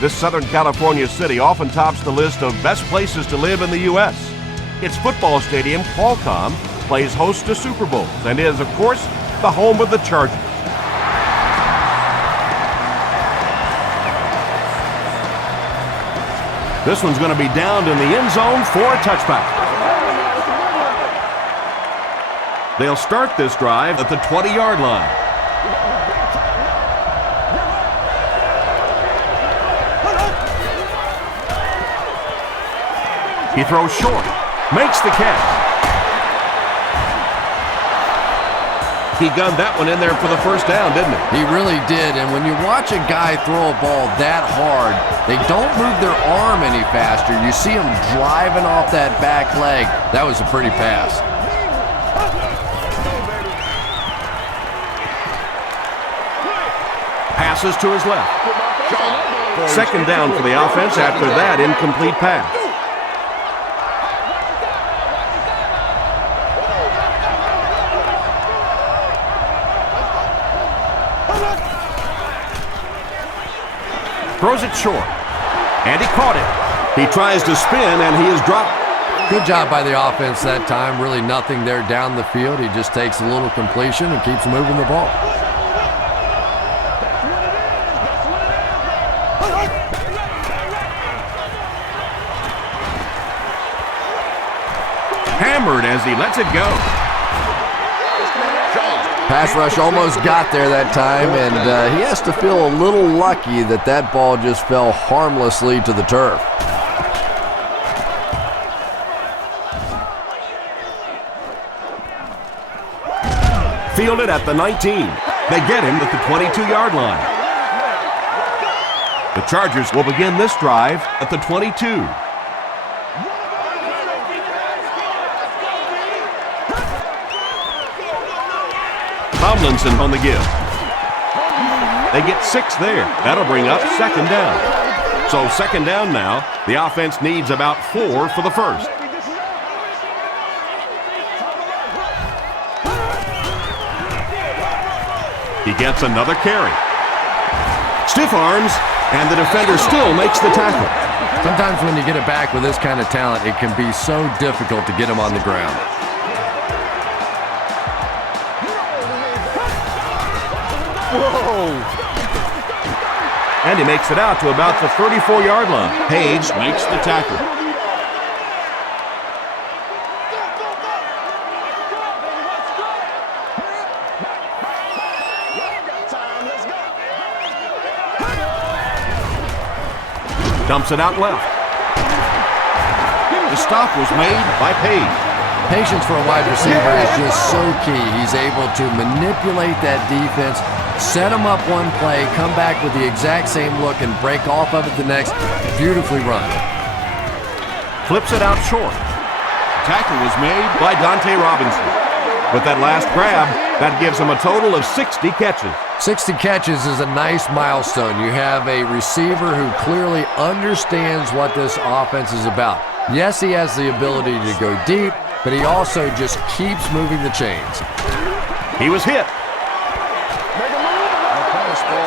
This Southern California city often tops the list of best places to live in the U.S. Its football stadium, Qualcomm, plays host to Super Bowls and is, of course, the home of the Chargers. This one's going to be downed in the end zone for a touchback. They'll start this drive at the 20-yard line. He throws short, makes the catch. He gunned that one in there for the first down, didn't he? He really did, and when you watch a guy throw a ball that hard, they don't move their arm any faster. You see him driving off that back leg. That was a pretty pass. Passes to his left. Second down for the offense after that incomplete pass. Throws it short, and he caught it. He tries to spin, and he is dropped. Good job by the offense that time. Really nothing there down the field. He just takes a little completion and keeps moving the ball. Hammered as he lets it go. Pass rush almost got there that time, and he has to feel a little lucky that that ball just fell harmlessly to the turf. Fielded at the 19. They get him at the 22-yard line. The Chargers will begin this drive at the 22. Tomlinson on the give. They get 6 there. That'll bring up second down. So second down now. The offense needs about 4 for the first. He gets another carry. Stiff arms, and the defender still makes the tackle. Sometimes when you get it back with this kind of talent, it can be so difficult to get him on the ground. Whoa! And he makes it out to about the 34-yard line. Page makes the tackle. Dumps it out left. The stop was made by Page. Patience for a wide receiver is just so key. He's able to manipulate that defense, set them up one play, come back with the exact same look, and break off of it the next. Beautifully run. Flips it out short. Tackle was made by Dante Robinson. With that last grab, that gives him a total of 60 catches. 60 catches is a nice milestone. You have a receiver who clearly understands what this offense is about. Yes, he has the ability to go deep, but he also just keeps moving the chains. He was hit.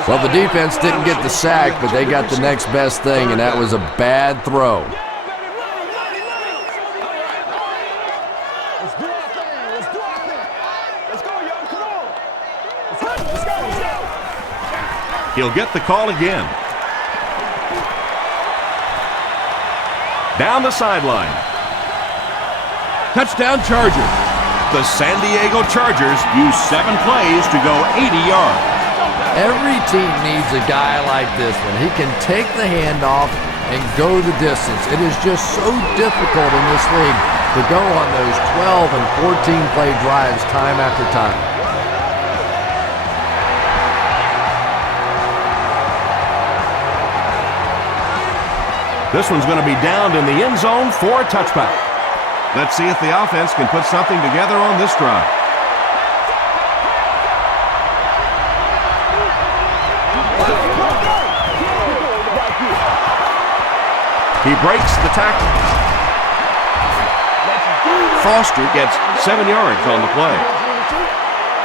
Well, the defense didn't get the sack, but they got the next best thing, and that was a bad throw. He'll get the call again. Down the sideline. Touchdown Chargers. The San Diego Chargers use 7 plays to go 80 yards. Every team needs a guy like this one. He can take the handoff and go the distance. It is just so difficult in this league to go on those 12 and 14 play drives time after time. This one's going to be downed in the end zone for a touchback. Let's see if the offense can put something together on this drive. He breaks the tackle. Foster gets 7 yards on the play.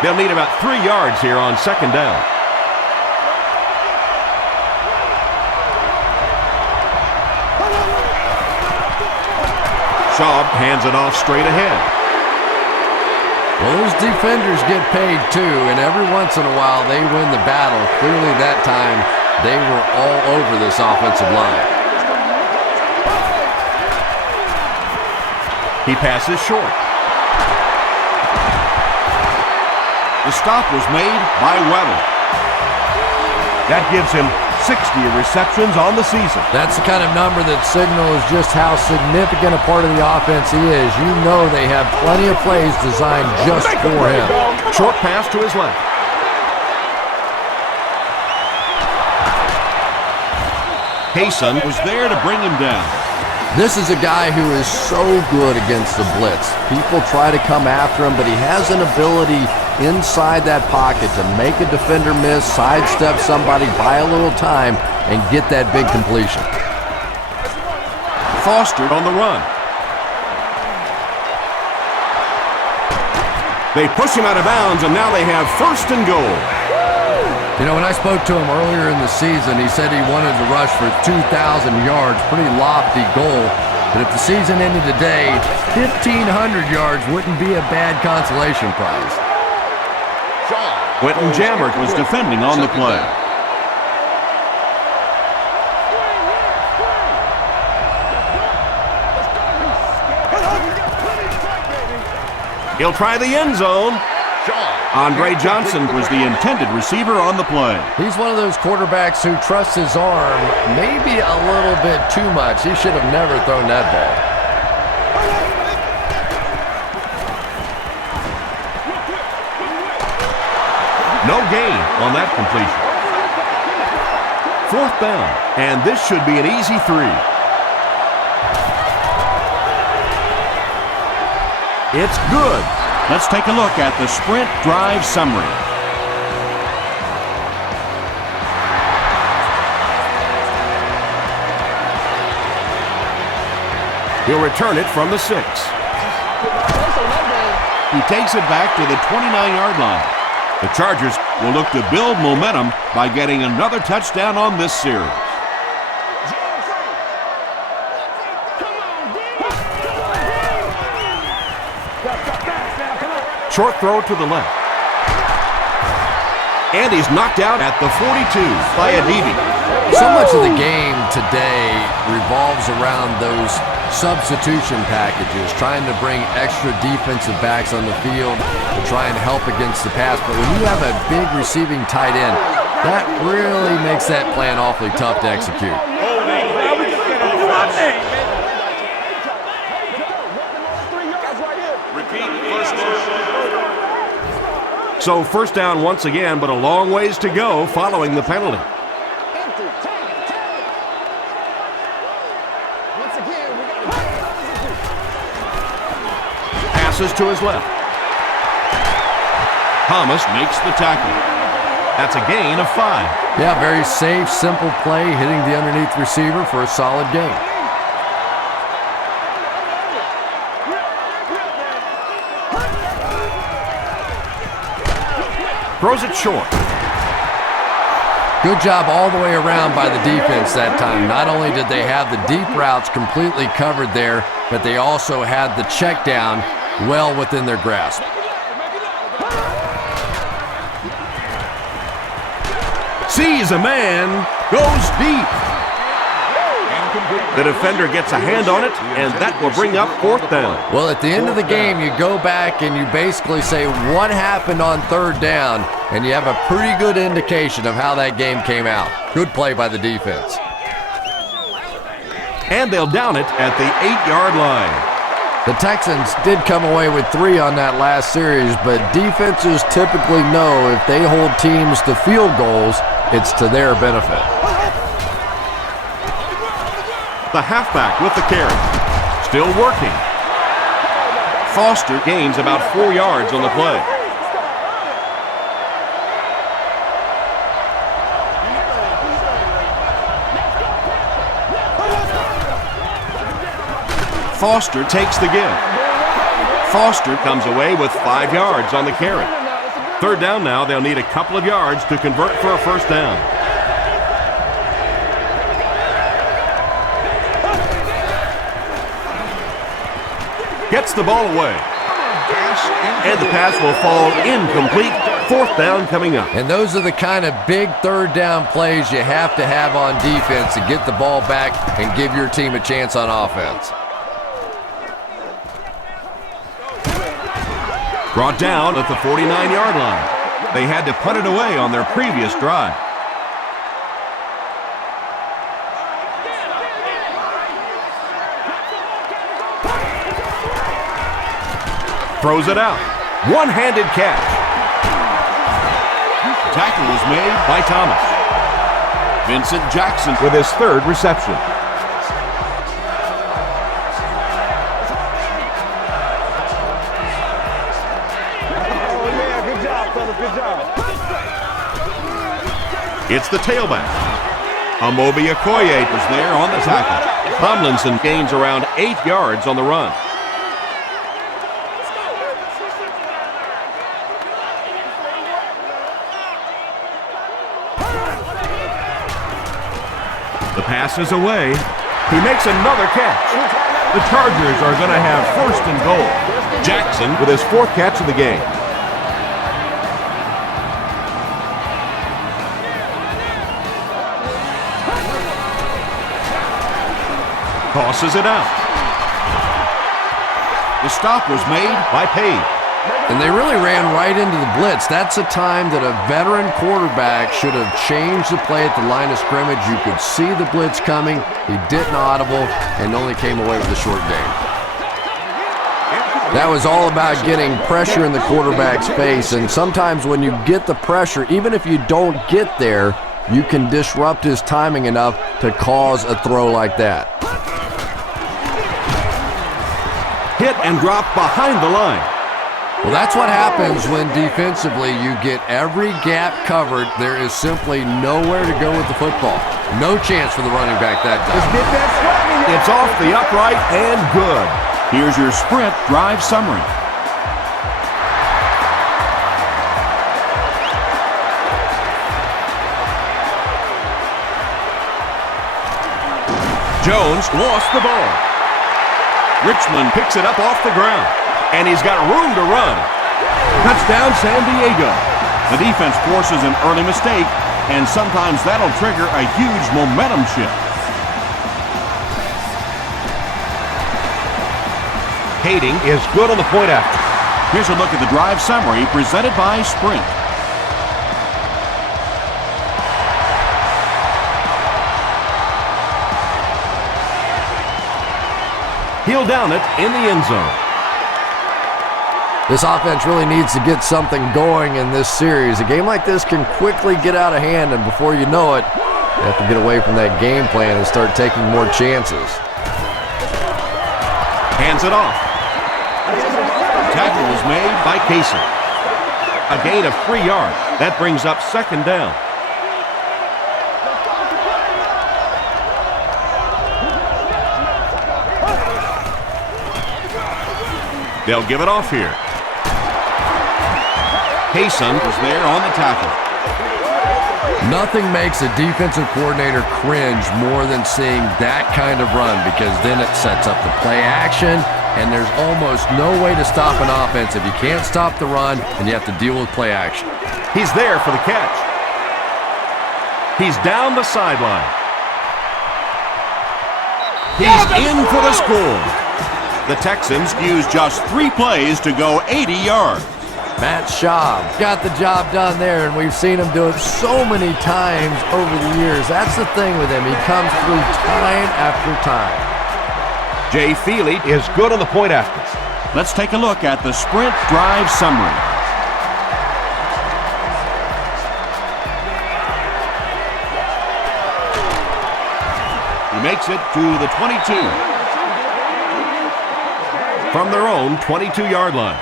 They'll need about 3 yards here on second down. Shaw hands it off straight ahead. Well, those defenders get paid too, and every once in a while they win the battle. Clearly that time they were all over this offensive line. He passes short. The stop was made by Weddle. That gives him 60 receptions on the season. That's the kind of number that signals just how significant a part of the offense he is. You know they have plenty of plays designed just for him. Short pass to his left. Payson was there to bring him down. This is a guy who is so good against the blitz. People try to come after him, but he has an ability inside that pocket to make a defender miss, sidestep somebody, buy a little time, and get that big completion. Foster on the run. They push him out of bounds, and now they have first and goal. You know, when I spoke to him earlier in the season, he said he wanted to rush for 2,000 yards, pretty lofty goal. But if the season ended today, 1,500 yards wouldn't be a bad consolation prize. Quentin Jammert was defending on the play. He'll try the end zone. Andre Johnson was the intended receiver on the play. He's one of those quarterbacks who trusts his arm maybe a little bit too much. He should have never thrown that ball. No gain on that completion. Fourth down, and this should be an easy 3. It's good. Let's take a look at the sprint drive summary. He'll return it from the 6. He takes it back to the 29-yard line. The Chargers will look to build momentum by getting another touchdown on this series. Short throw to the left. And he's knocked out at the 42 by Adibi. So much of the game today revolves around those substitution packages, trying to bring extra defensive backs on the field to try and help against the pass. But when you have a big receiving tight end, that really makes that plan awfully tough to execute. So first down once again, but a long ways to go following the penalty. Passes to his left. Thomas makes the tackle. That's a gain of 5. Yeah, very safe, simple play, hitting the underneath receiver for a solid gain. Throws it short. Good job all the way around by the defense that time. Not only did they have the deep routes completely covered there, but they also had the check down well within their grasp. Sees a man, goes deep. The defender gets a hand on it, and that will bring up fourth down. Well, at the end of the game, you go back and you basically say what happened on third down, and you have a pretty good indication of how that game came out. Good play by the defense. And they'll down it at the 8-yard line. The Texans did come away with 3 on that last series, but defenses typically know if they hold teams to field goals, it's to their benefit. The halfback with the carry. Still working. Foster gains about 4 yards on the play. Foster takes the give. Foster comes away with 5 yards on the carry. Third down now, they'll need a couple of yards to convert for a first down. Gets the ball away. And the pass will fall incomplete. Fourth down coming up. And those are the kind of big third down plays you have to have on defense to get the ball back and give your team a chance on offense. Brought down at the 49-yard line. They had to put it away on their previous drive. Throws it out. One-handed catch. Tackle was made by Thomas. Vincent Jackson with his third reception. Oh, yeah, good job, fellas, good job. It's the tailback. Amobi Okoye was there on the tackle. Tomlinson gains around 8 yards on the run. The pass is away. He makes another catch. The Chargers are going to have first and goal. Jackson with his fourth catch of the game. Tosses it out. The stop was made by Page. And they really ran right into the blitz. That's a time that a veteran quarterback should have changed the play at the line of scrimmage. You could see the blitz coming. He didn't audible and only came away with a short gain. That was all about getting pressure in the quarterback's face. And sometimes when you get the pressure, even if you don't get there, you can disrupt his timing enough to cause a throw like that. Hit and drop behind the line. Well, that's what happens when defensively you get every gap covered. There is simply nowhere to go with the football. No chance for the running back that time. It's off the upright and good. Here's your sprint drive summary. Jones lost the ball. Richmond picks it up off the ground. And he's got room to run. Touchdown, San Diego. The defense forces an early mistake, and sometimes that'll trigger a huge momentum shift. Hating is good on the point after. Here's a look at the drive summary presented by Sprint. He'll down it in the end zone. This offense really needs to get something going in this series. A game like this can quickly get out of hand, and before you know it, you have to get away from that game plan and start taking more chances. Hands it off. Tackle was made by Casey. A gain of 3 yards. That brings up second down. They'll give it off here. Payson was there on the tackle. Nothing makes a defensive coordinator cringe more than seeing that kind of run, because then it sets up the play action, and there's almost no way to stop an offense if you can't stop the run and you have to deal with play action. He's there for the catch. He's down the sideline. He's in for the score. The Texans used just 3 plays to go 80 yards. Matt Schaub got the job done there, and we've seen him do it so many times over the years. That's the thing with him. He comes through time after time. Jay Feely is good on the point after. Let's take a look at the sprint drive summary. He makes it to the 22. From their own 22-yard line.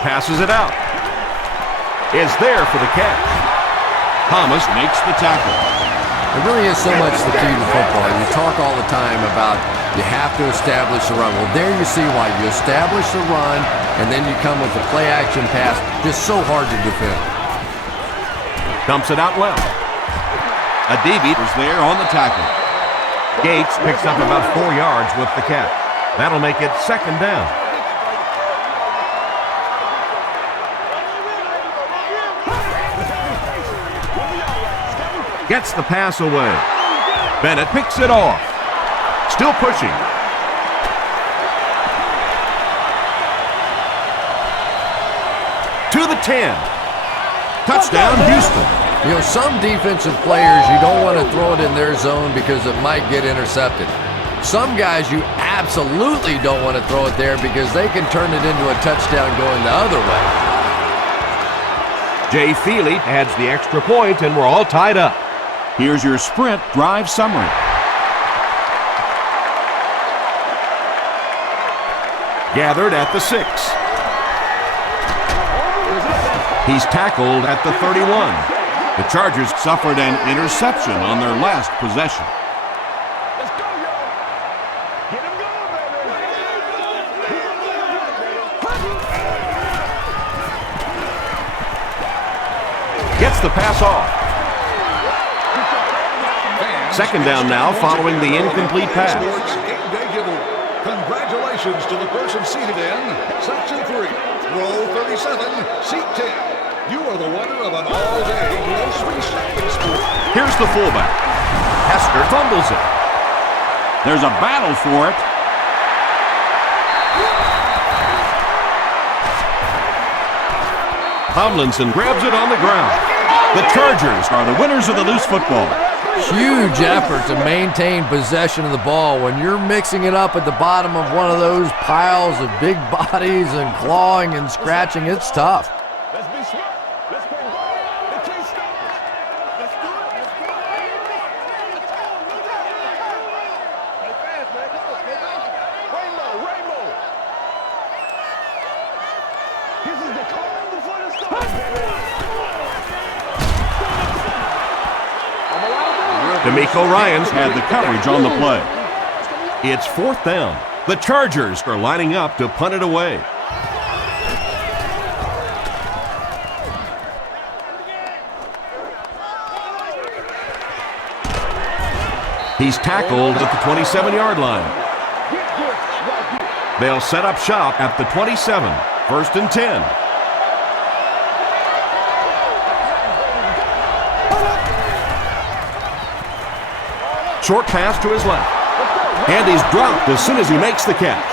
Passes it out. Is there for the catch. Thomas makes the tackle. It really is so much the key to football. You talk all the time about you have to establish the run. Well, there you see why. You establish the run, and then you come with the play-action pass. Just so hard to defend. Dumps it out well. A DB was there on the tackle. Gates picks up about 4 yards with the catch. That'll make it second down. Gets the pass away. Bennett picks it off. Still pushing. To the 10. Touchdown, Houston. You know, some defensive players, you don't want to throw it in their zone because it might get intercepted. Some guys, you absolutely don't want to throw it there because they can turn it into a touchdown going the other way. Jay Feely adds the extra point, and we're all tied up. Here's your sprint drive summary. Gathered at the 6. He's tackled at the 31. The Chargers suffered an interception on their last possession. Let's go, y'all. Get him going, baby. Gets the pass off. Second down now following the incomplete pass. Congratulations to the person seated in Section 3, Row 37, Seat 10. You are the winner of an all-day grocery shopping spree. Here's the fullback. Hester fumbles it. There's a battle for it. Tomlinson grabs it on the ground. The Chargers are the winners of the loose football. Huge effort to maintain possession of the ball. When you're mixing it up at the bottom of one of those piles of big bodies and clawing and scratching, it's tough. Let's be smart. Let's play ball. They can't stop us. Let's do it. Let's go. Play fast, man. Come on. Play fast. Rainbow. This is the calm before the storm, baby. D'Amico Ryans had the coverage on the play. It's fourth down. The Chargers are lining up to punt it away. He's tackled at the 27-yard line. They'll set up shop at the 27. First and 10. Short pass to his left. And he's dropped as soon as he makes the catch.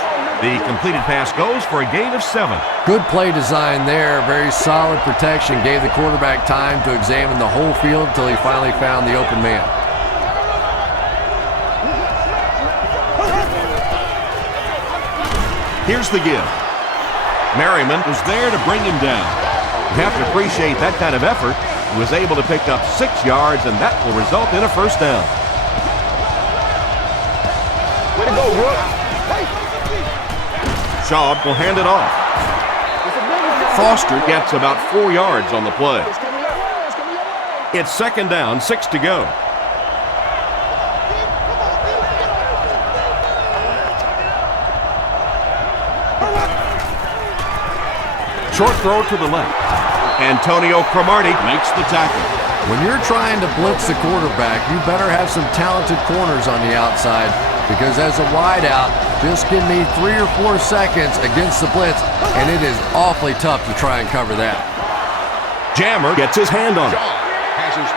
The completed pass goes for a gain of 7. Good play design there. Very solid protection. Gave the quarterback time to examine the whole field until he finally found the open man. Here's the give. Merriman was there to bring him down. You have to appreciate that kind of effort. He was able to pick up 6 yards, and that will result in a first down. Way to go, Rook. Shaw will hand it off. Foster gets about 4 yards on the play. It's second down, 6 to go. Short throw to the left. Antonio Cromartie makes the tackle. When you're trying to blitz the quarterback, you better have some talented corners on the outside, because as a wideout, just give me 3 or 4 seconds against the blitz, and it is awfully tough to try and cover that. Jammer gets his hand on it.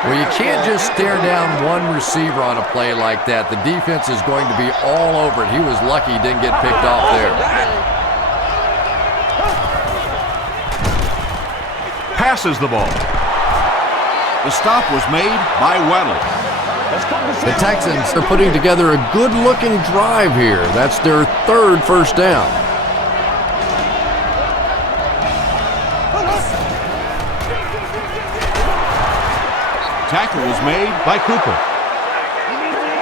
Well, you can't just stare down one receiver on a play like that. The defense is going to be all over it. He was lucky he didn't get picked off there. Passes the ball. The stop was made by Weddle. The Texans are putting together a good-looking drive here. That's their 3rd first down. Tackle was made by Cooper.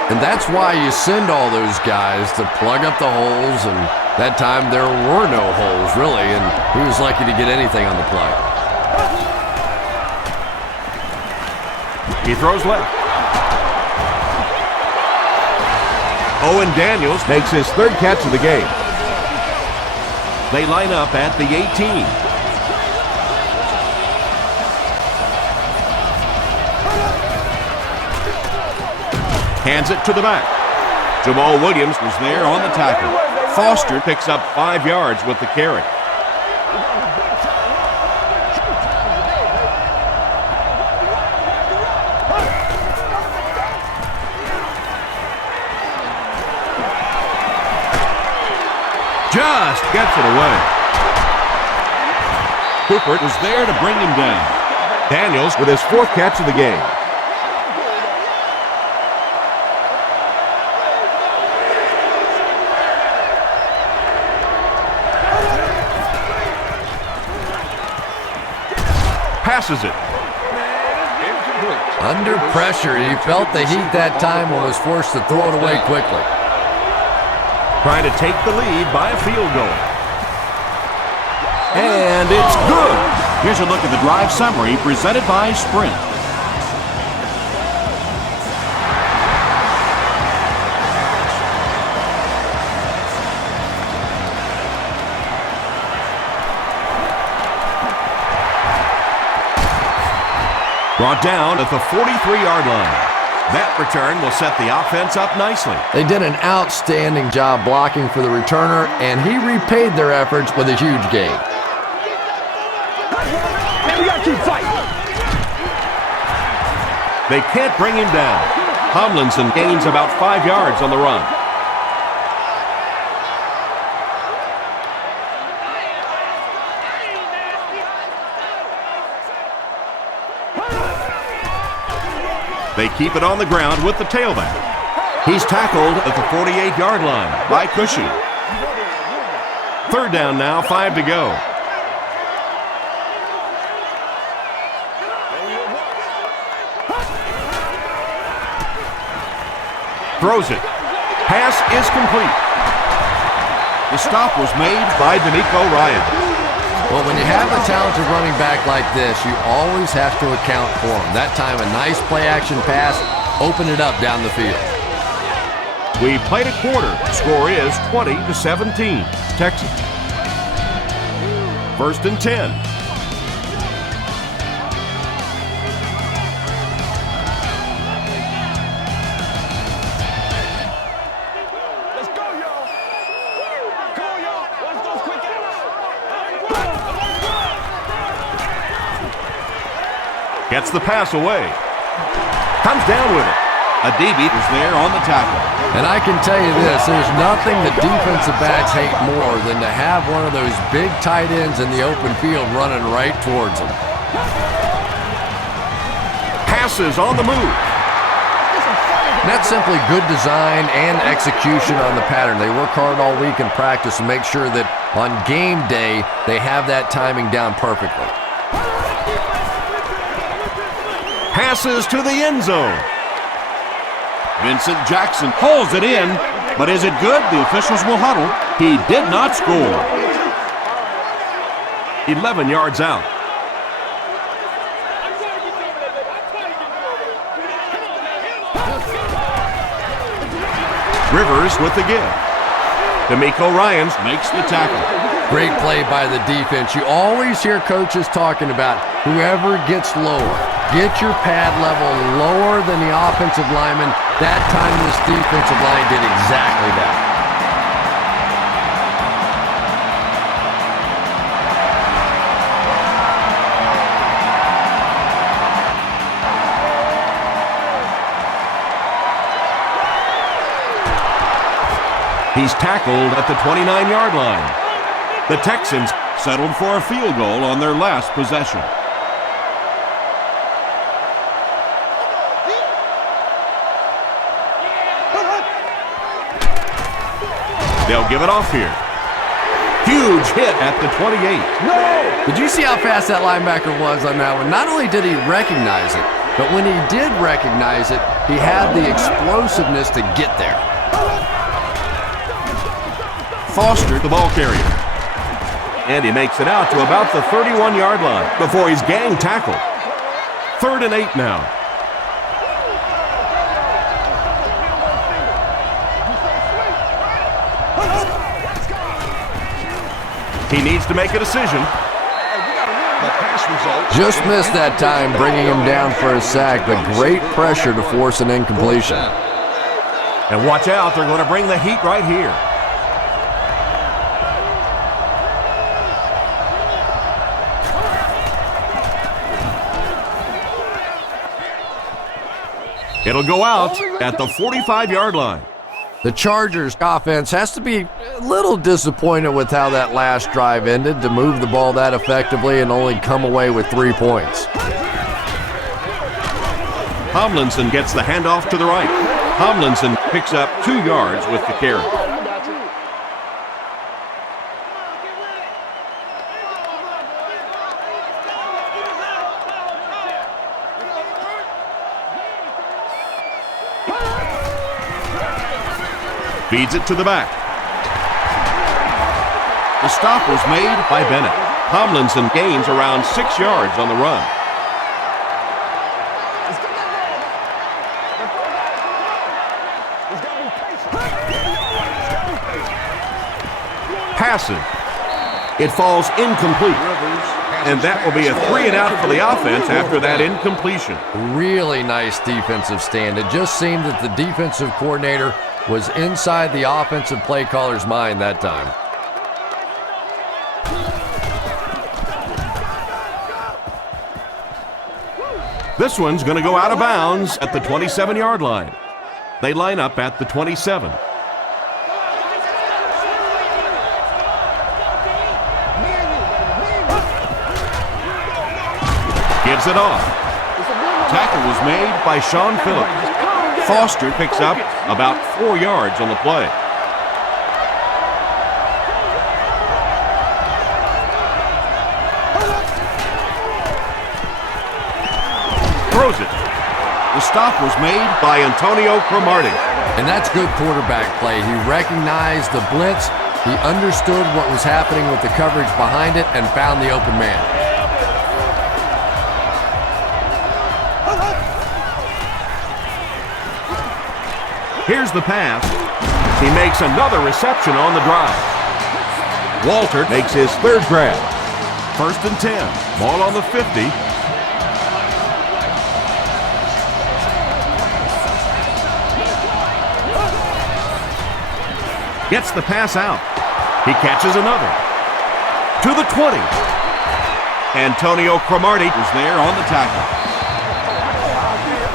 And that's why you send all those guys to plug up the holes, and that time there were no holes, really, and he was lucky to get anything on the play. He throws left. Owen Daniels makes his 3rd catch of the game. They line up at the 18. Hands it to the back. Jamal Williams was there on the tackle. Foster picks up 5 yards with the carry. Just gets it away. Cooper was there to bring him down. Daniels with his 4th catch of the game. Passes it. Under pressure, he felt the heat that time and was forced to throw it away quickly. Trying to take the lead by a field goal. And it's good. Here's a look at the drive summary presented by Sprint. Brought down at the 43-yard line. That return will set the offense up nicely. They did an outstanding job blocking for the returner, and he repaid their efforts with a huge gain. We got to keep fighting. They can't bring him down. Tomlinson gains about 5 yards on the run. They keep it on the ground with the tailback. He's tackled at the 48-yard line by Cushing. 3rd down now, 5 to go. Throws it. Pass is complete. The stop was made by D'Amico Ryan. Well, when you have a talented running back like this, you always have to account for him. That time, a nice play-action pass opened it up down the field. We played a quarter. The score is 20-17. Texans. 1st and 10. Let's go, y'all. Come on, y'all. Watch those quick outs. Gets the pass away. Comes down with it. A DB is there on the tackle. And I can tell you this, there's nothing the defensive backs hate more than to have one of those big tight ends in the open field running right towards them. Passes on the move. And that's simply good design and execution on the pattern. They work hard all week in practice to make sure that on game day, they have that timing down perfectly. Passes to the end zone. Vincent Jackson pulls it in, but is it good? The officials will huddle. He did not score. 11 yards out. Rivers with the give. D'Amico Ryans makes the tackle. Great play by the defense. You always hear coaches talking about whoever gets lower. Get your pad level lower than the offensive lineman. That time this defensive line did exactly that. He's tackled at the 29-yard line. The Texans settled for a field goal on their last possession. They'll give it off here. Huge hit at the 28. No! Did you see how fast that linebacker was on that one? Not only did he recognize it, but when he did recognize it, he had the explosiveness to get there. Foster, the ball carrier. And he makes it out to about the 31-yard line before he's gang tackled. 3rd and 8 now. He needs to make a decision. Just missed that time, bringing him down for a sack, but great pressure to force an incompletion. And watch out, they're going to bring the heat right here. It'll go out at the 45-yard line. The Chargers offense has to be a little disappointed with how that last drive ended, to move the ball that effectively and only come away with 3 points. Tomlinson gets the handoff to the right. Tomlinson picks up 2 yards with the carry. Feeds it to the back. The stop was made by Bennett. Tomlinson gains around 6 yards on the run. Passes. It falls incomplete. And that will be a 3-and-out for the offense after that incompletion. Really nice defensive stand. It just seemed that the defensive coordinator was inside the offensive play caller's mind that time. This one's going to go out of bounds at the 27-yard line. They line up at the 27. Gives it off. Tackle was made by Sean Phillips. Foster picks up about 4 yards on the play. Throws it. The stop was made by Antonio Cromartie. And that's good quarterback play. He recognized the blitz, he understood what was happening with the coverage behind it, and found the open man. Here's the pass. He makes another reception on the drive. Walter makes his 3rd grab. 1st and 10. Ball on the 50. Gets the pass out. He catches another. To the 20. Antonio Cromartie was there on the tackle.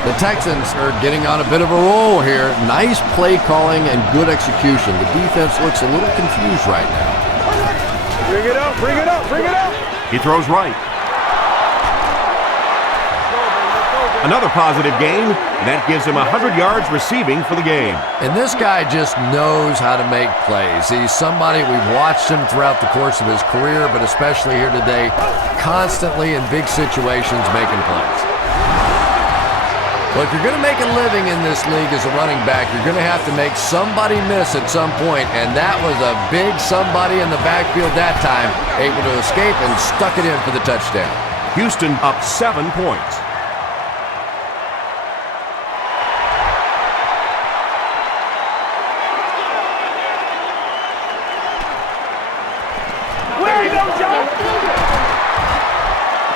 The Texans are getting on a bit of a roll here. Nice play calling and good execution. The defense looks a little confused right now. Bring it up, bring it up, bring it up. He throws right. Another positive game, and that gives him 100 yards receiving for the game. And this guy just knows how to make plays. He's somebody, we've watched him throughout the course of his career, but especially here today, constantly in big situations making plays. Well, if you're going to make a living in this league as a running back, you're going to have to make somebody miss at some point, and that was a big somebody in the backfield that time, able to escape and stuck it in for the touchdown. Houston up 7 points.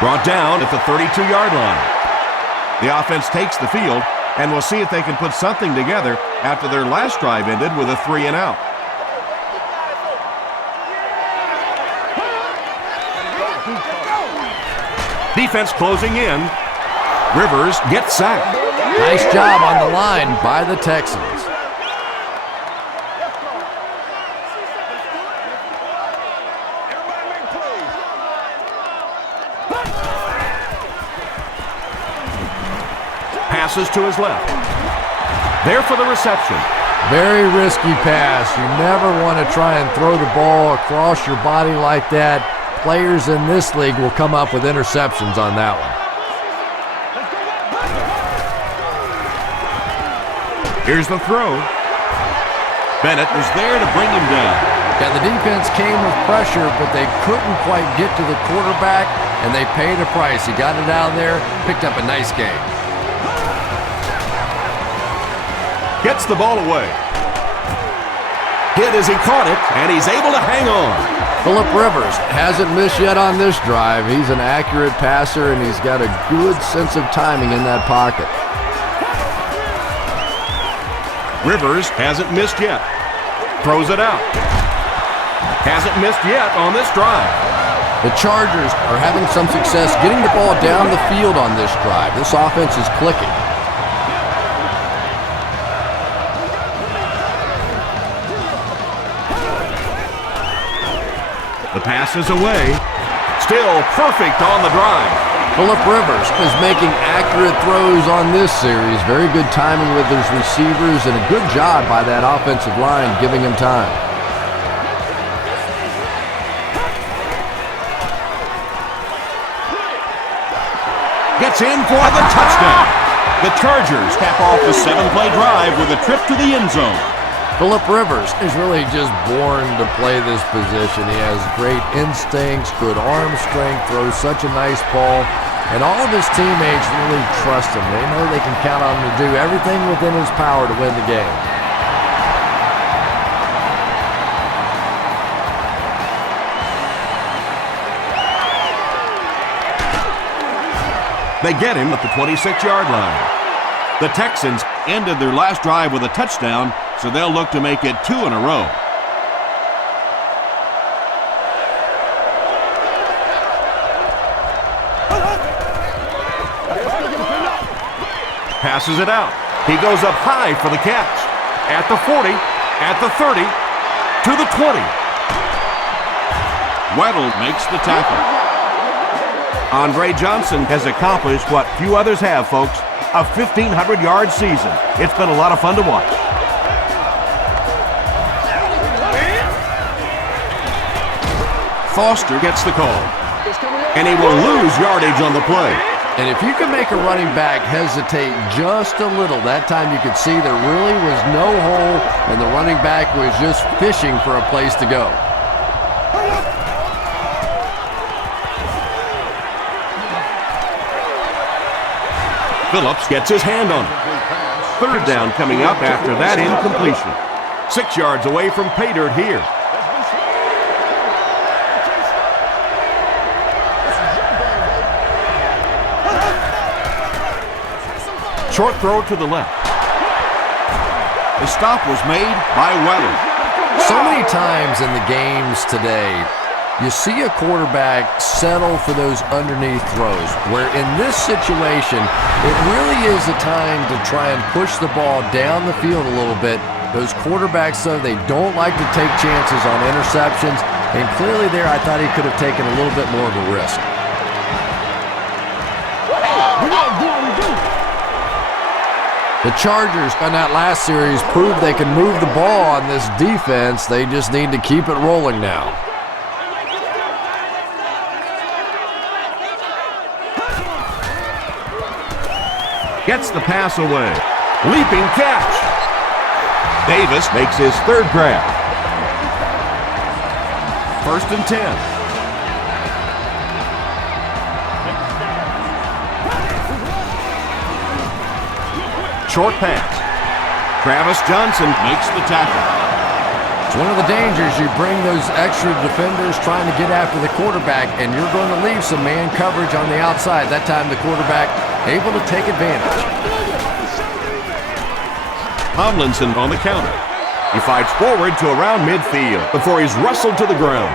Brought down at the 32-yard line. The offense takes the field, and we'll see if they can put something together after their last drive ended with a 3-and-out. Defense closing in. Rivers gets sacked. Nice job on the line by the Texans. Passes to his left. There for the reception. Very risky pass. You never want to try and throw the ball across your body like that. Players in this league will come up with interceptions on that one. Here's the throw. Bennett was there to bring him down. Yeah, the defense came with pressure, but they couldn't quite get to the quarterback, and they paid a price. He got it out of there, picked up a nice game. Gets the ball away. Hit as he caught it, and he's able to hang on. Phillip Rivers hasn't missed yet on this drive. He's an accurate passer, and he's got a good sense of timing in that pocket. Rivers hasn't missed yet. Throws it out. Hasn't missed yet on this drive. The Chargers are having some success getting the ball down the field on this drive. This offense is clicking. The pass is away. Still perfect on the drive. Phillip Rivers is making accurate throws on this series. Very good timing with his receivers and a good job by that offensive line giving him time. Gets in for the touchdown. The Chargers cap off the 7-play drive with a trip to the end zone. Phillip Rivers is really just born to play this position. He has great instincts, good arm strength, throws such a nice ball, and all of his teammates really trust him. They know they can count on him to do everything within his power to win the game. They get him at the 26-yard line. The Texans ended their last drive with a touchdown, so they'll look to make it 2 in a row. Passes it out. He goes up high for the catch. At the 40, at the 30, to the 20. Weddle makes the tackle. Andre Johnson has accomplished what few others have, folks. A 1,500-yard season. It's been a lot of fun to watch. Foster gets the call. And he will lose yardage on the play. And if you can make a running back hesitate just a little, that time you could see there really was no hole and the running back was just fishing for a place to go. Phillips gets his hand on it. Third down coming up after that incompletion. 6 yards away from pay dirt here. Short throw to the left. The stop was made by Weddle. So many times in the games today, you see a quarterback settle for those underneath throws, where in this situation, it really is a time to try and push the ball down the field a little bit. Those quarterbacks, though, they don't like to take chances on interceptions, and clearly there I thought he could have taken a little bit more of a risk. The Chargers on that last series proved they can move the ball on this defense. They just need to keep it rolling now. Gets the pass away. Leaping catch. Davis makes his third grab. 1st and 10. Short pass. Travis Johnson makes the tackle. It's one of the dangers. You bring those extra defenders trying to get after the quarterback, and you're going to leave some man coverage on the outside. That time the quarterback able to take advantage. Tomlinson on the counter. He fights forward to around midfield before he's wrestled to the ground.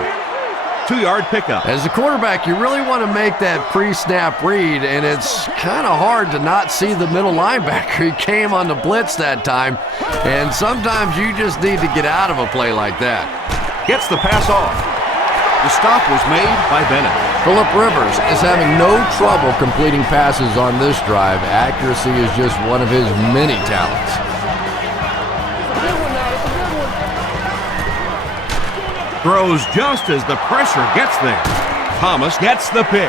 2-yard pickup. As a quarterback, you really want to make that pre-snap read, and it's kind of hard to not see the middle linebacker. He came on the blitz that time, and sometimes you just need to get out of a play like that. Gets the pass off. The stop was made by Bennett. Phillip Rivers is having no trouble completing passes on this drive. Accuracy is just one of his many talents. Throws just as the pressure gets there. Thomas gets the pick.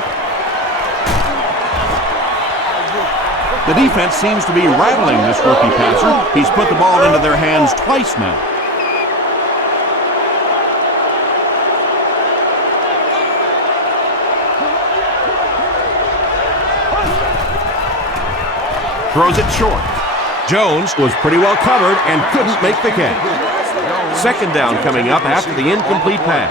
The defense seems to be rattling this rookie passer. He's put the ball into their hands twice now. Throws it short. Jones was pretty well covered and couldn't make the catch. 2nd down coming up after the incomplete pass.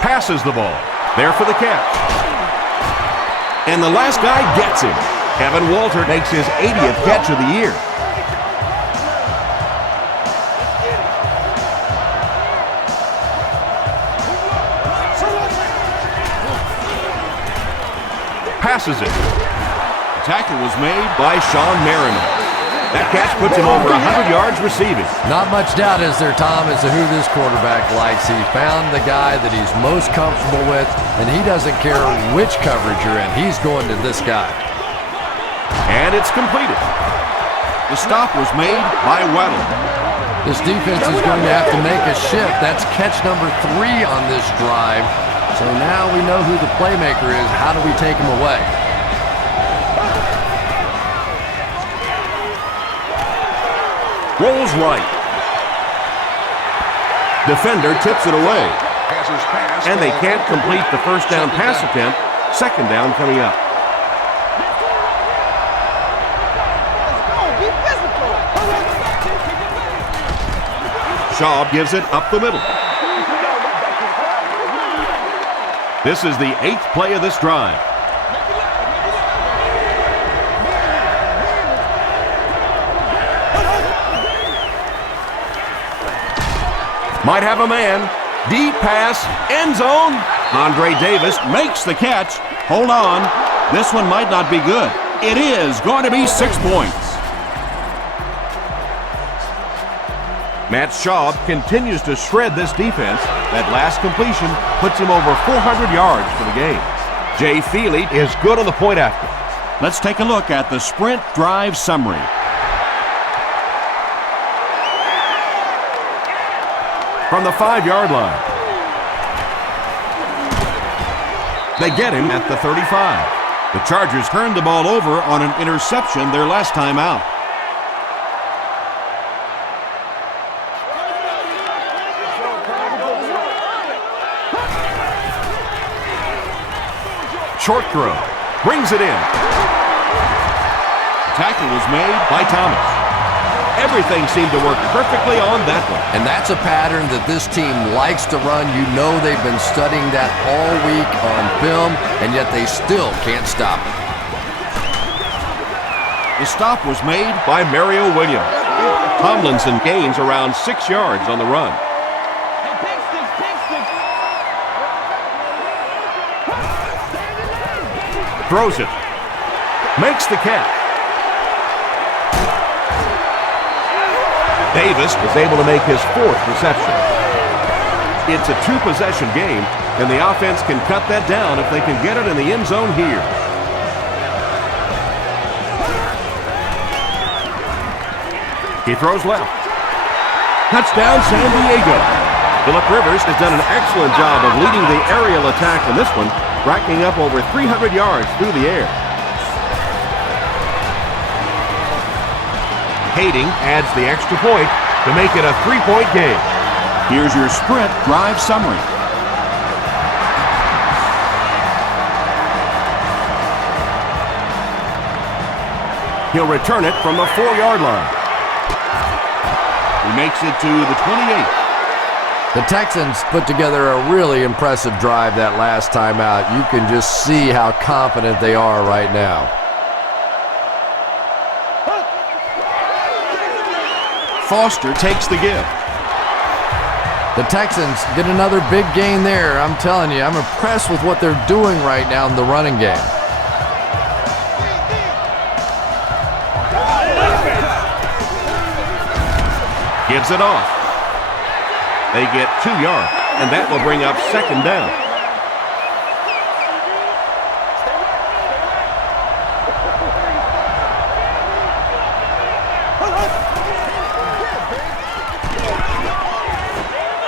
Passes the ball. There for the catch. And the last guy gets him. Kevin Walter makes his 80th catch of the year. Passes it. The tackle was made by Sean Merriman. That catch puts him over 100 yards receiving. Not much doubt, is there, Tom, as to who this quarterback likes. He found the guy that he's most comfortable with, and he doesn't care which coverage you're in. He's going to this guy. And it's completed. The stop was made by Weddle. This defense is going to have to make a shift. That's catch number 3 on this drive. So now we know who the playmaker is. How do we take him away? Rolls right. Defender tips it away. And they can't complete the first down pass attempt. Second down coming up. Schaub gives it up the middle. This is the 8th play of this drive. Might have a man. Deep pass, end zone. Andre Davis makes the catch. Hold on. This one might not be good. It is going to be 6 points. Matt Schaub continues to shred this defense. That last completion puts him over 400 yards for the game. Jay Feely is good on the point after. Let's take a look at the sprint drive summary. From the 5-yard line. They get him at the 35. The Chargers turned the ball over on an interception their last time out. Short throw. Brings it in. The tackle was made by Thomas. Everything seemed to work perfectly on that one. And that's a pattern that this team likes to run. You know they've been studying that all week on film, and yet they still can't stop it. The stop was made by Mario Williams. Tomlinson gains around 6 yards on the run. Throws it. Makes the catch. Davis is able to make his 4th reception. It's a 2-possession game, and the offense can cut that down if they can get it in the end zone here. He throws left. Touchdown, San Diego. Phillip Rivers has done an excellent job of leading the aerial attack in this one, racking up over 300 yards through the air. Hayden adds the extra point to make it a 3-point game. Here's your sprint drive summary. He'll return it from the 4-yard line. He makes it to the 28. The Texans put together a really impressive drive that last time out. You can just see how confident they are right now. Foster takes the give. The Texans get another big gain there. I'm telling you, I'm impressed with what they're doing right now in the running game. Gives it off. They get 2 yards, and that will bring up second down.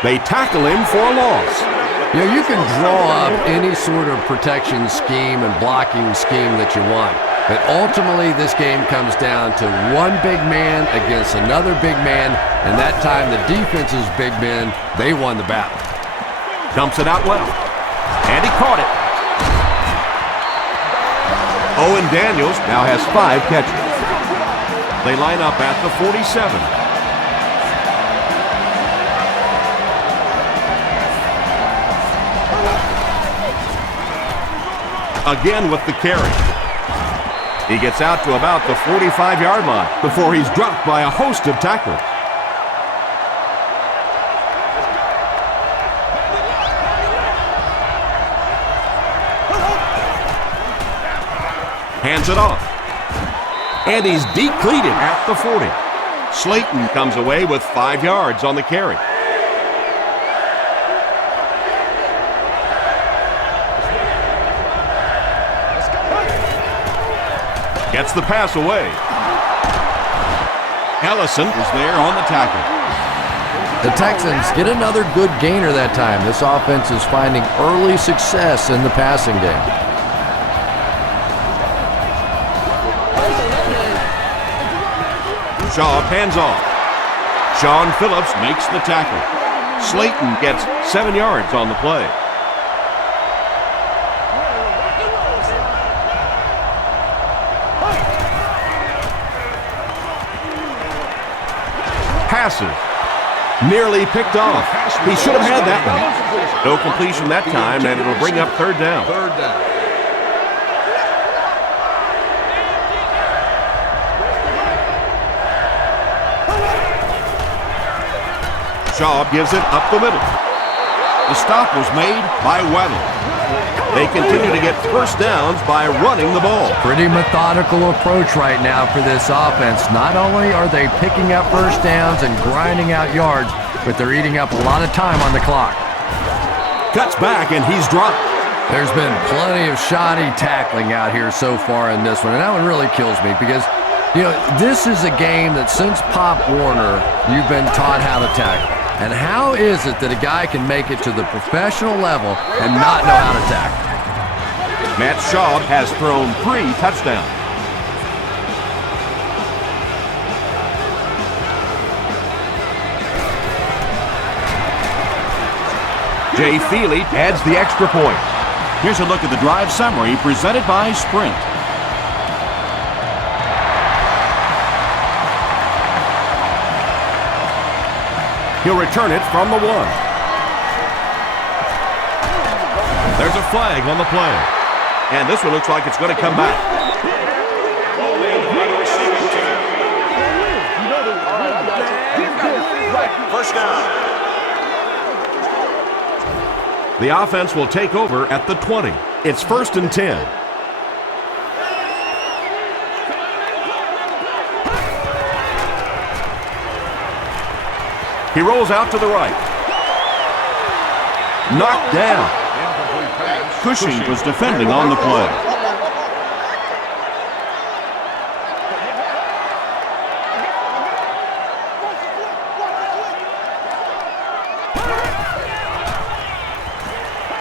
They tackle him for a loss. You know, you can draw up any sort of protection scheme and blocking scheme that you want. But ultimately, this game comes down to one big man against another big man, and that time the defense's big men, they won the battle. Dumps it out well, and he caught it. Owen Daniels now has 5 catches. They line up at the 47. again with the carry. He gets out to about the 45-yard line before he's dropped by a host of tacklers. Hands it off. And he's depleted at the 40. Slayton comes away with 5 yards on the carry. Gets the pass away. Ellison is there on the tackle. The Texans get another good gainer that time. This offense is finding early success in the passing game. Shaw hands off. Sean Phillips makes the tackle. Slayton gets 7 yards on the play. Passes. Nearly picked off. He should have had that one. No completion that time, and it'll bring up third down. Third down. Shaw gives it up the middle. The stop was made by Weddle. They continue to get first downs by running the ball. Pretty methodical approach right now for this offense. Not only are they picking up first downs and grinding out yards, but they're eating up a lot of time on the clock. Cuts back and he's dropped. There's been plenty of shoddy tackling out here so far in this one, and that one really kills me because, you know, this is a game that since Pop Warner, you've been taught how to tackle. And how is it that a guy can make it to the professional level and not know how to tackle? Matt Schaub has thrown 3 touchdowns. Jay Feely adds the extra point. Here's a look at the drive summary presented by Sprint. He'll return it from the 1. There's a flag on the play. And this one looks like it's going to come back. First down. The offense will take over at the 20. It's 1st and 10. He rolls out to the right. Knocked down. Cushing was defending on the play.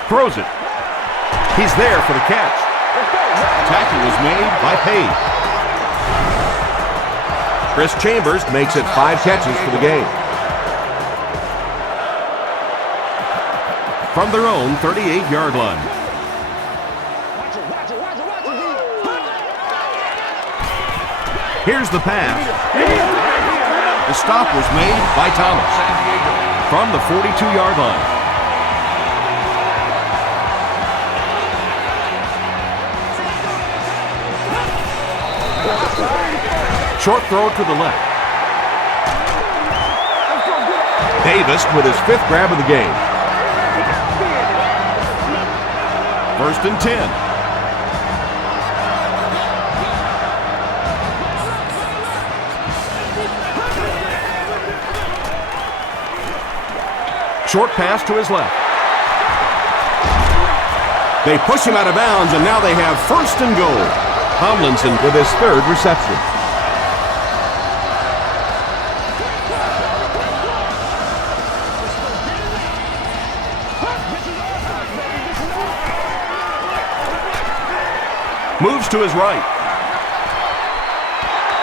Throws it. He's there for the catch. Tackle was made by Page. Chris Chambers makes it 5 catches for the game. From their own 38-yard line. Here's the pass. The stop was made by Thomas from the 42-yard line. Short throw to the left. Davis with his 5th grab of the game. 1st and 10. Short pass to his left. They push him out of bounds, and now they have 1st and goal. Tomlinson with his 3rd reception. Moves to his right.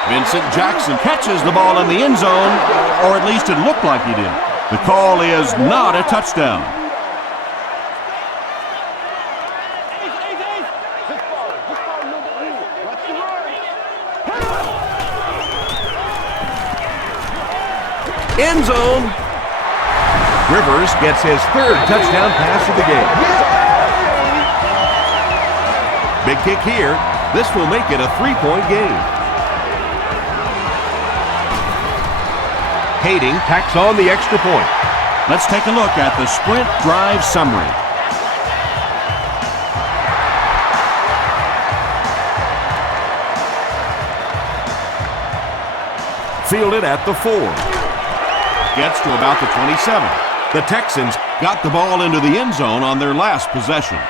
Vincent Jackson catches the ball in the end zone, or at least it looked like he did. The call is not a touchdown. End zone. Rivers gets his 3rd touchdown pass of the game. Big kick here. This will make it a 3-point game. Hayden tacks on the extra point. Let's take a look at the sprint drive summary. Fielded at the 4. Gets to about the 27. The Texans got the ball into the end zone on their last possession.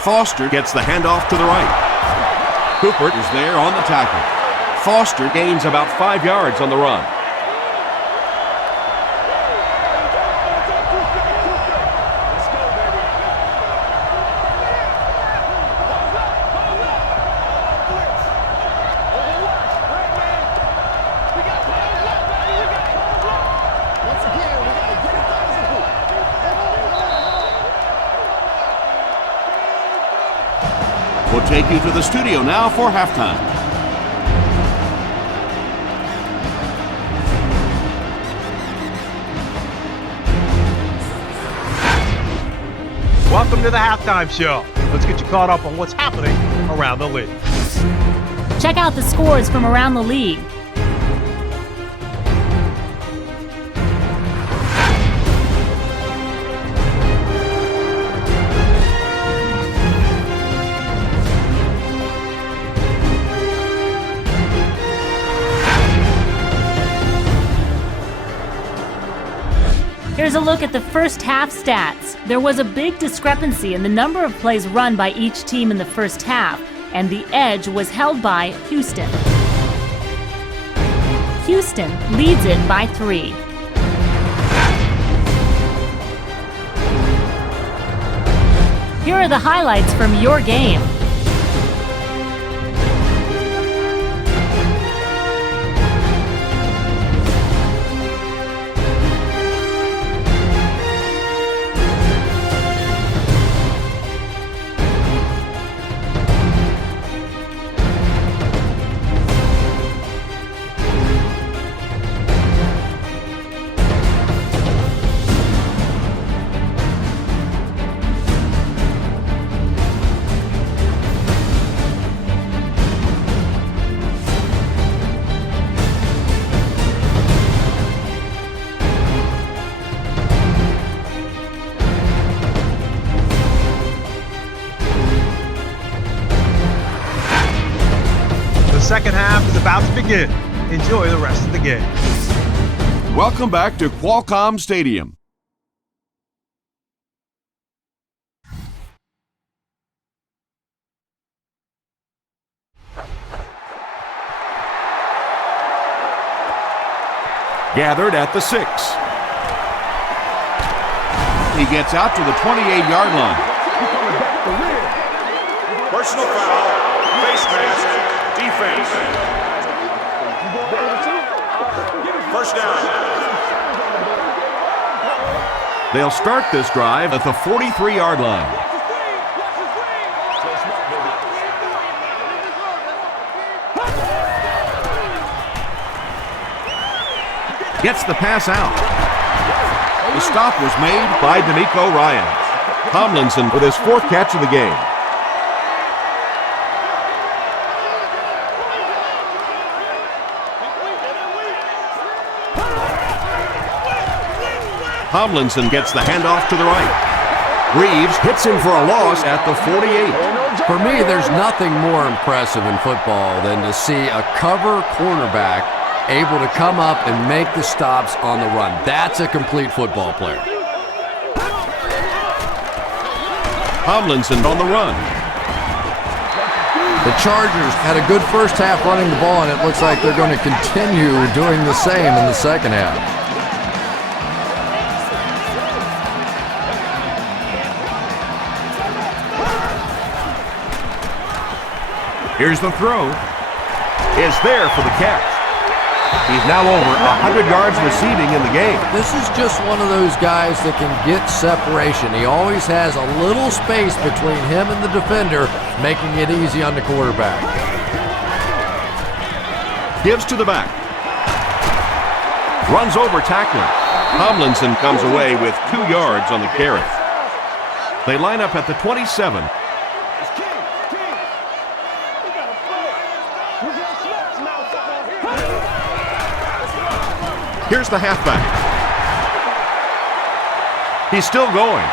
Foster gets the handoff to the right. Cooper is there on the tackle. Foster gains about 5 yards on the run. We'll take you to the studio now for halftime. Welcome to the halftime show. Let's get you caught up on what's happening around the league. Check out the scores from around the league. Here's a look at the first half stats. There was a big discrepancy in the number of plays run by each team in the first half, and the edge was held by Houston. Houston leads it by 3. Here are the highlights from your game. The second half is about to begin. Enjoy the rest of the game. Welcome back to Qualcomm Stadium. Gathered at the 6. He gets out to the 28-yard line. Personal foul, face mask, defense. First down. They'll start this drive at the 43-yard line. Gets the pass out. The stop was made by D'Amico Ryan. Tomlinson with his 4th catch of the game. Tomlinson gets the handoff to the right. Reeves hits him for a loss at the 48. For me, there's nothing more impressive in football than to see a cover cornerback able to come up and make the stops on the run. That's a complete football player. Tomlinson on the run. The Chargers had a good first half running the ball, and it looks like they're going to continue doing the same in the second half. Here's the throw. Is there for the catch. He's now over 100 yards receiving in the game. This is just one of those guys that can get separation. He always has a little space between him and the defender, making it easy on the quarterback. Gives to the back. Runs over tackler. Tomlinson comes away with 2 yards on the carry. They line up at the 27. It's King. We got a play. We got snaps now. Here's the halfback. He's still going.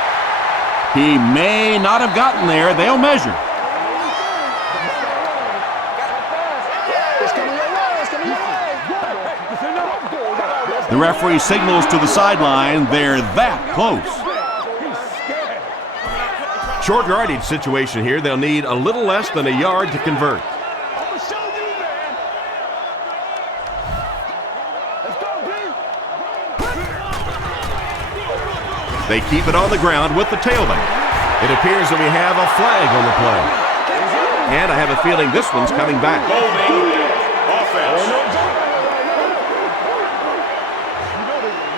He may not have gotten there. They'll measure. The referee signals to the sideline. They're that close. Short yardage situation here. They'll need a little less than a yard to convert. They keep it on the ground with the tailback. It appears that we have a flag on the play. And I have a feeling this one's coming back.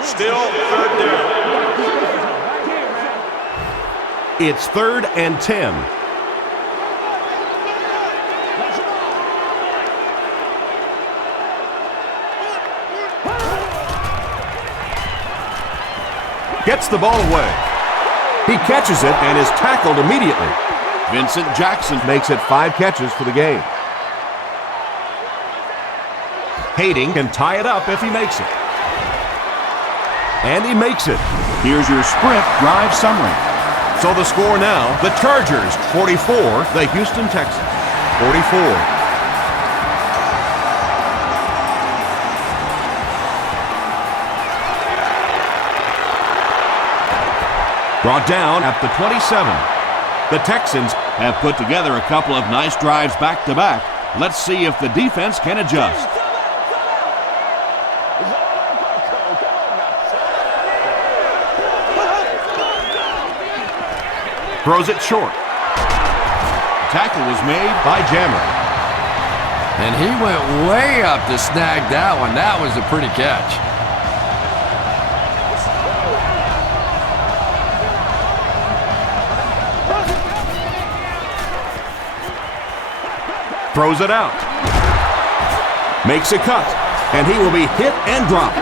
Still third down. It's 3rd and 10. Gets the ball away. He catches it and is tackled immediately. Vincent Jackson makes it 5 catches for the game. Hayden can tie it up if he makes it. And he makes it. Here's your sprint drive summary. So the score now, the Chargers 44, the Houston Texans 44. Brought down at the 27. The Texans have put together a couple of nice drives back-to-back. Let's see if the defense can adjust. Throws it short. Tackle was made by Jammer. And he went way up to snag that one. That was a pretty catch. Throws it out. Makes a cut. And he will be hit and dropped.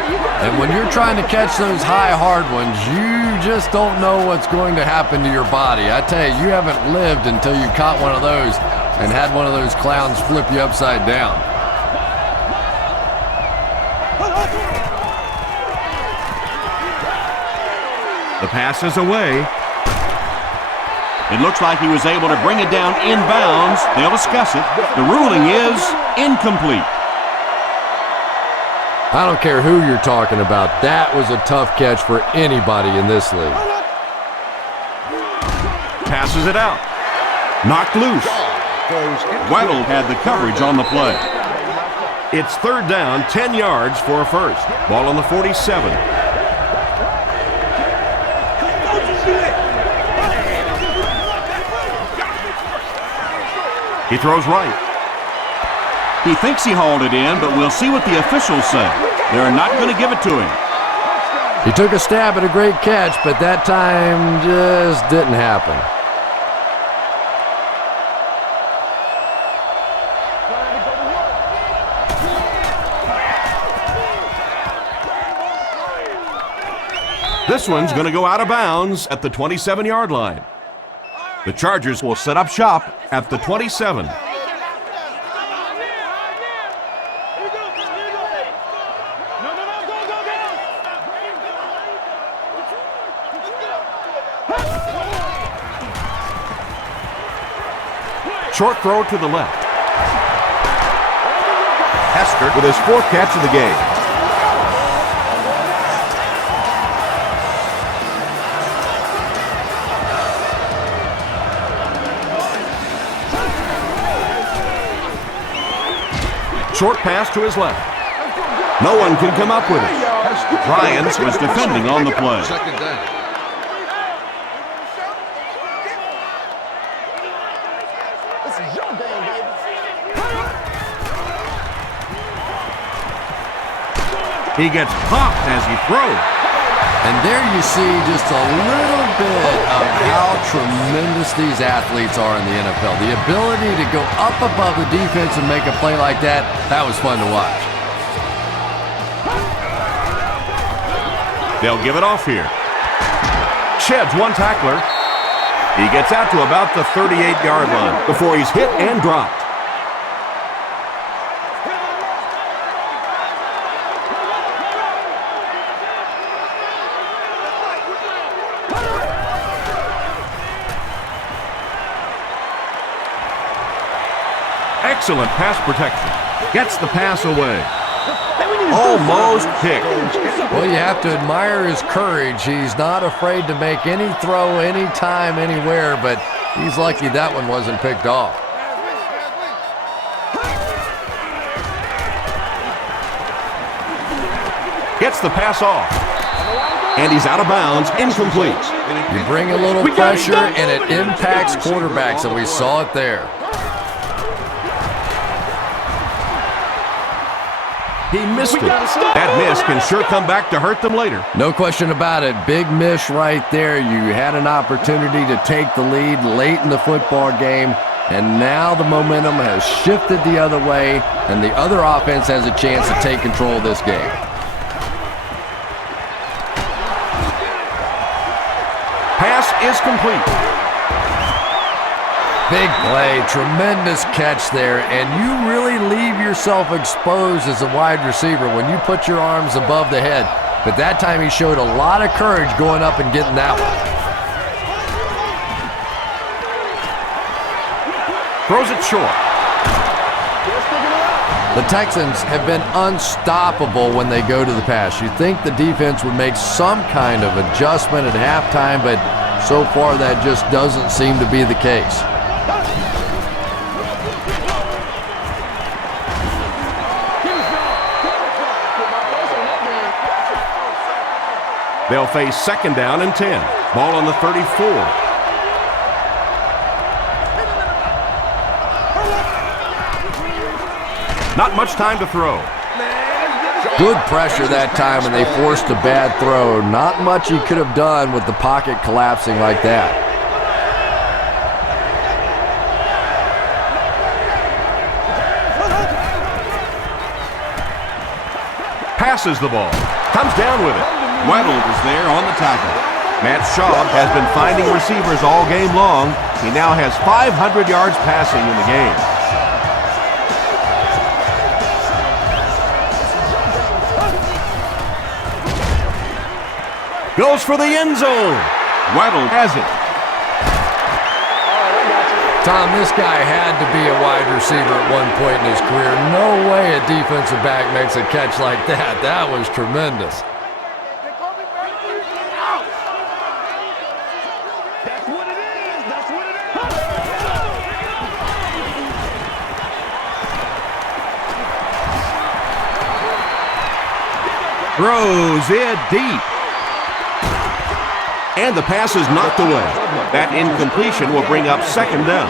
And when you're trying to catch those high, hard ones, you just don't know what's going to happen to your body. I tell you haven't lived until you caught one of those and had one of those clowns flip you upside down. The pass is away. It looks like he was able to bring it down inbounds. They'll discuss it. The ruling is incomplete. I don't care who you're talking about. That was a tough catch for anybody in this league. Passes it out. Knocked loose. Weddle had the coverage on the play. It's 3rd down, 10 yards for a first. Ball on the 47. He throws right. He thinks he hauled it in, but we'll see what the officials say. They're not going to give it to him. He took a stab at a great catch, but that time just didn't happen. This one's going to go out of bounds at the 27-yard line. The Chargers will set up shop at the 27. Short throw to the left. Hester with his 4th catch of the game. Short pass to his left. No one can come up with it. Bryans was defending on the play. 2nd down. He gets popped as he throws. And there you see just a little bit of how tremendous these athletes are in the NFL. The ability to go up above the defense and make a play like that, that was fun to watch. They'll give it off here. Sheds one tackler. He gets out to about the 38-yard line before he's hit and dropped. Excellent pass protection. Gets the pass away. Almost picked. Well, you have to admire his courage. He's not afraid to make any throw, anytime, anywhere, but he's lucky that one wasn't picked off. Gets the pass off. And he's out of bounds, incomplete. You bring a little pressure, and it impacts quarterbacks, and we saw it there. He missed it. That miss can sure come back to hurt them later. No question about it. Big miss right there. You had an opportunity to take the lead late in the football game, and now the momentum has shifted the other way, and the other offense has a chance to take control of this game. Pass is complete. Big play, tremendous catch there, and you really leave yourself exposed as a wide receiver when you put your arms above the head. But that time he showed a lot of courage going up and getting that one. Throws it short. The Texans have been unstoppable when they go to the pass. You'd think the defense would make some kind of adjustment at halftime, but so far that just doesn't seem to be the case. They'll face second down and 10. Ball on the 34. Not much time to throw. Good pressure that time, and they forced a bad throw. Not much he could have done with the pocket collapsing like that. Passes the ball. Comes down with it. Weddle is there on the tackle. Matt Schaub has been finding receivers all game long. He now has 500 yards passing in the game. Goes for the end zone. Weddle has it. Tom, this guy had to be a wide receiver at one point in his career. No way a defensive back makes a catch like that. That was tremendous. That's what it is. That's what it is. Throws it deep. And the pass is knocked away. That incompletion will bring up second down.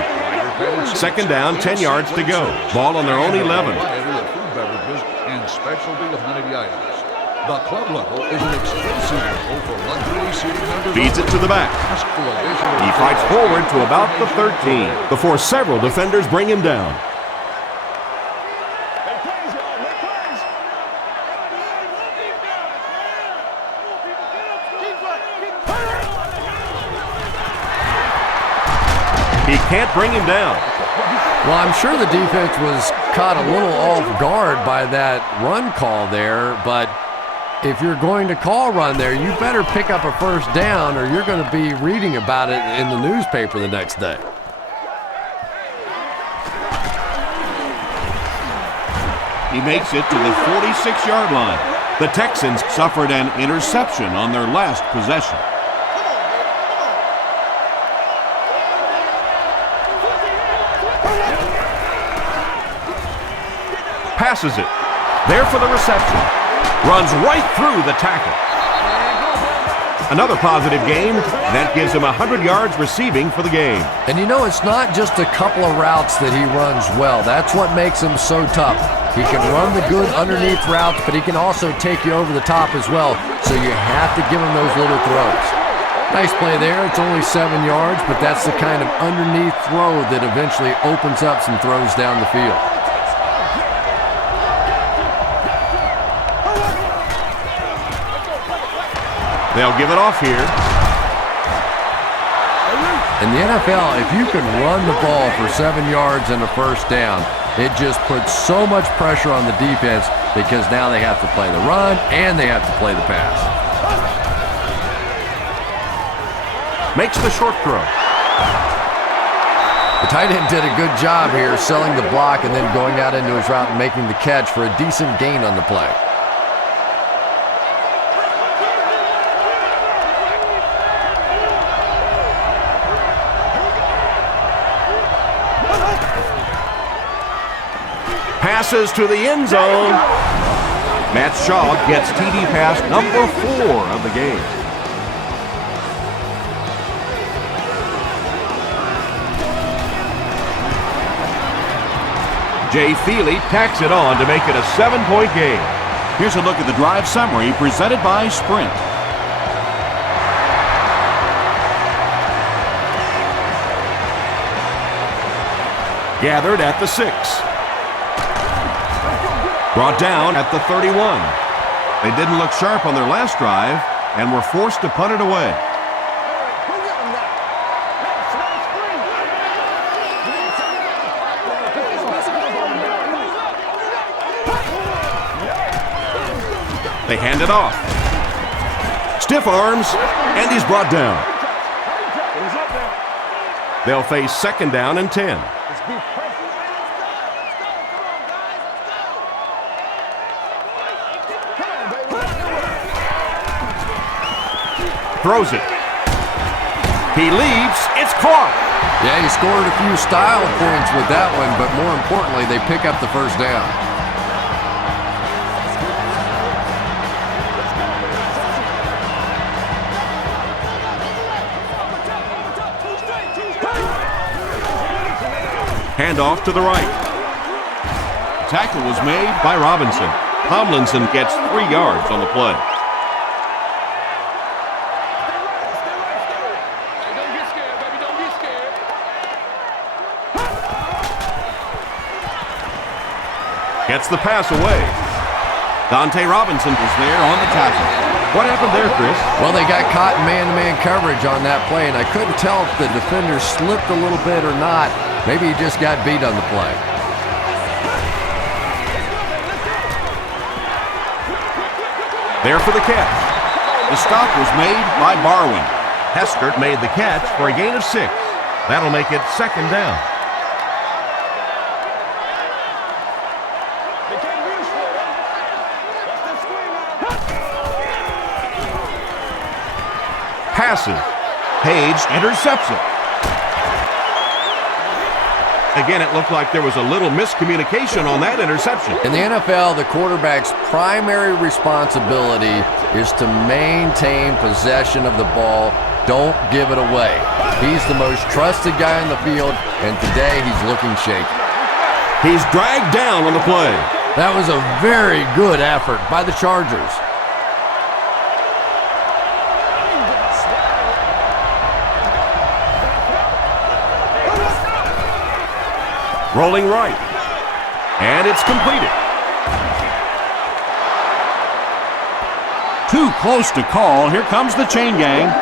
Second down, 10 yards to go. Ball on their own 11. And specialty amenity items. The club level is an exclusive level for luxury seating members. Feeds it to the back. He fights forward to about the 13 before several defenders bring him down. He can't bring him down. Well, I'm sure the defense was caught a little off guard by that run call there, but if you're going to call run there, you better pick up a first down or you're going to be reading about it in the newspaper the next day. He makes it to the 46-yard line. The Texans suffered an interception on their last possession. Passes it. There for the reception. Runs right through the tackle. Another positive game. That gives him 100 yards receiving for the game. And you know, it's not just a couple of routes that he runs well. That's what makes him so tough. He can run the good underneath routes, but he can also take you over the top as well. So you have to give him those little throws. Nice play there. It's only 7 yards, but that's the kind of underneath throw that eventually opens up some throws down the field. They'll give it off here. In the NFL, if you can run the ball for 7 yards and a first down, it just puts so much pressure on the defense because now they have to play the run and they have to play the pass. Makes the short throw. The tight end did a good job here selling the block and then going out into his route and making the catch for a decent gain on the play. Passes to the end zone. Matt Shaw gets TD pass number 4 of the game. Jay Feely tacks it on to make it a 7-point game. Here's a look at the drive summary presented by Sprint. Gathered at the 6. Brought down at the 31. They didn't look sharp on their last drive and were forced to punt it away. They hand it off. Stiff arms, and he's brought down. They'll face 2nd down and 10. Throws it. He leaps. It's caught. Yeah, he scored a few style points with that one, but more importantly, they pick up the first down. Handoff to the right. Tackle was made by Robinson. Tomlinson gets 3 yards on the play. Gets the pass away. Dante Robinson was there on the tackle. What happened there, Chris? Well, they got caught in man-to-man coverage on that play, and I couldn't tell if the defender slipped a little bit or not. Maybe he just got beat on the play. There for the catch. The stop was made by Barwin. Heskert made the catch for a gain of 6. That'll make it 2nd down. Passes. Page intercepts it. Again, it looked like there was a little miscommunication on that interception. In the NFL, the quarterback's primary responsibility is to maintain possession of the ball. Don't give it away. He's the most trusted guy in the field, and today he's looking shaky. He's dragged down on the play. That was a very good effort by the Chargers. Rolling right. And it's completed. Too close to call. Here comes the chain gang.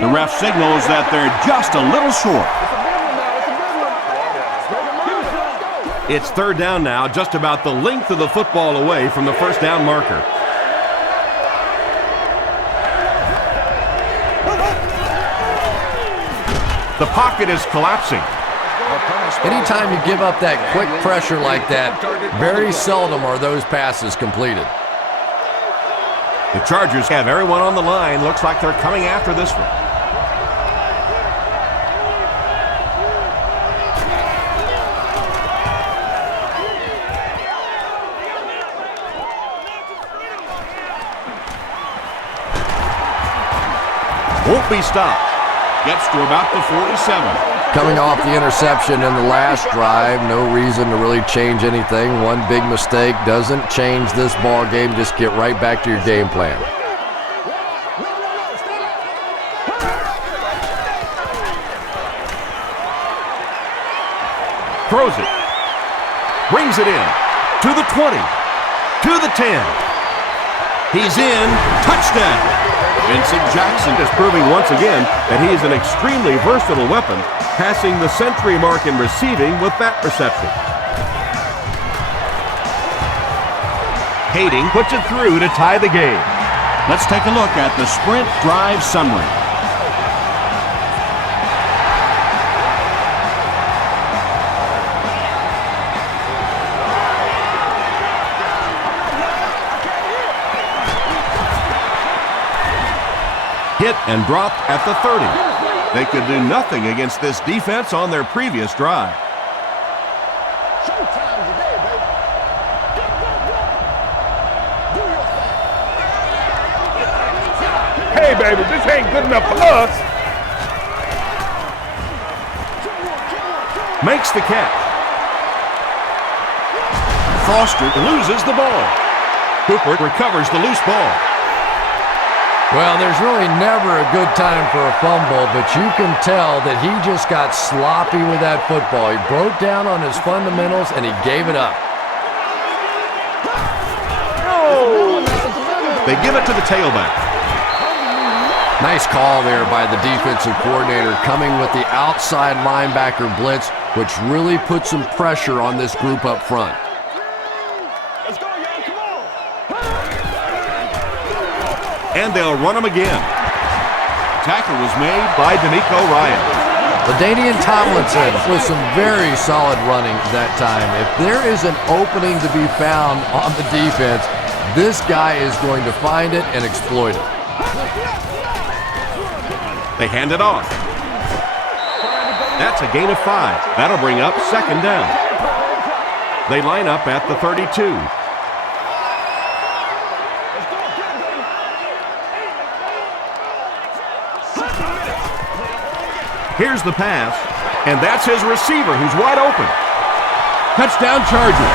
The ref signals that they're just a little short. It's 3rd down now, just about the length of the football away from the first down marker. The pocket is collapsing. Anytime you give up that quick pressure like that, very seldom are those passes completed. The Chargers have everyone on the line. Looks like they're coming after this one. Won't be stopped. Gets to about the 47. Coming off the interception in the last drive, no reason to really change anything. One big mistake doesn't change this ball game. Just get right back to your game plan. Throws it. Brings it in. To the 20. To the 10. He's in. Touchdown. Vincent Jackson is proving once again that he is an extremely versatile weapon, passing the century mark in receiving with that reception. Hayden puts it through to tie the game. Let's take a look at the sprint drive summary. Hit and dropped at the 30. They could do nothing against this defense on their previous drive. Showtime today, baby. Do your thing. Hey, baby, this ain't good enough for us. Makes the catch. Foster loses the ball. Cooper recovers the loose ball. Well, there's really never a good time for a fumble, but you can tell that he just got sloppy with that football. He broke down on his fundamentals, and he gave it up. They give it to the tailback. Nice call there by the defensive coordinator, coming with the outside linebacker blitz, which really put some pressure on this group up front. Let's go, y'all. Come on. And they'll run him again. Tackle was made by D'Amico Ryan. LaDainian Tomlinson with some very solid running that time. If there is an opening to be found on the defense, this guy is going to find it and exploit it. They hand it off. That's a gain of 5. That'll bring up second down. They line up at the 32. Here's the pass, and that's his receiver who's wide open. Touchdown Chargers.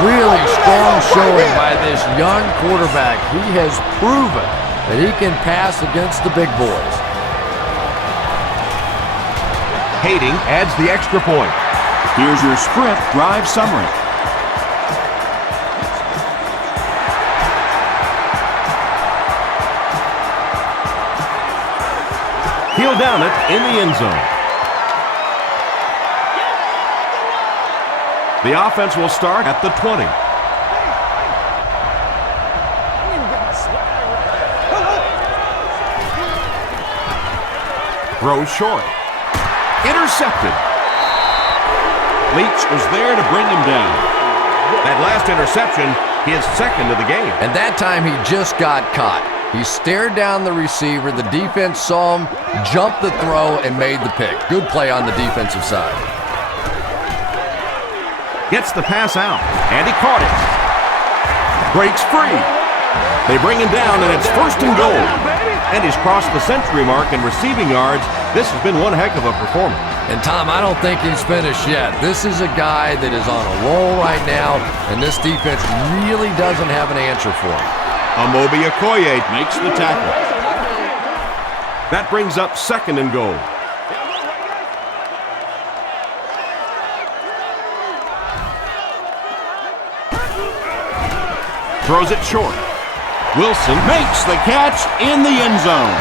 Really strong showing by this young quarterback. He has proven that he can pass against the big boys. Hayden adds the extra point. Here's your sprint drive summary. He'll down it in the end zone. The offense will start at the 20. Throws short. Intercepted. Leach was there to bring him down. That last interception, his second of the game. And that time he just got caught. He stared down the receiver, the defense saw him, jumped the throw, and made the pick. Good play on the defensive side. Gets the pass out, and he caught it. Breaks free. They bring him down, and it's first and goal. And he's crossed the century mark in receiving yards. This has been one heck of a performance. And Tom, I don't think he's finished yet. This is a guy that is on a roll right now, and this defense really doesn't have an answer for him. Amobi Okoye makes the tackle. That brings up second and goal. Throws it short. Wilson makes the catch in the end zone.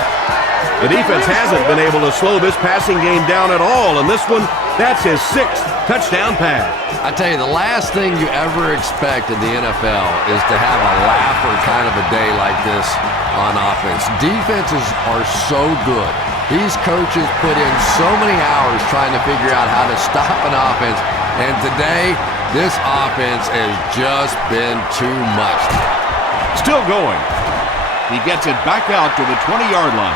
The defense hasn't been able to slow this passing game down at all, and this one, that's his 6th touchdown pass. I tell you, the last thing you ever expect in the NFL is to have a laugher kind of a day like this on offense. Defenses are so good. These coaches put in so many hours trying to figure out how to stop an offense, and today, this offense has just been too much. Still going. He gets it back out to the 20-yard line.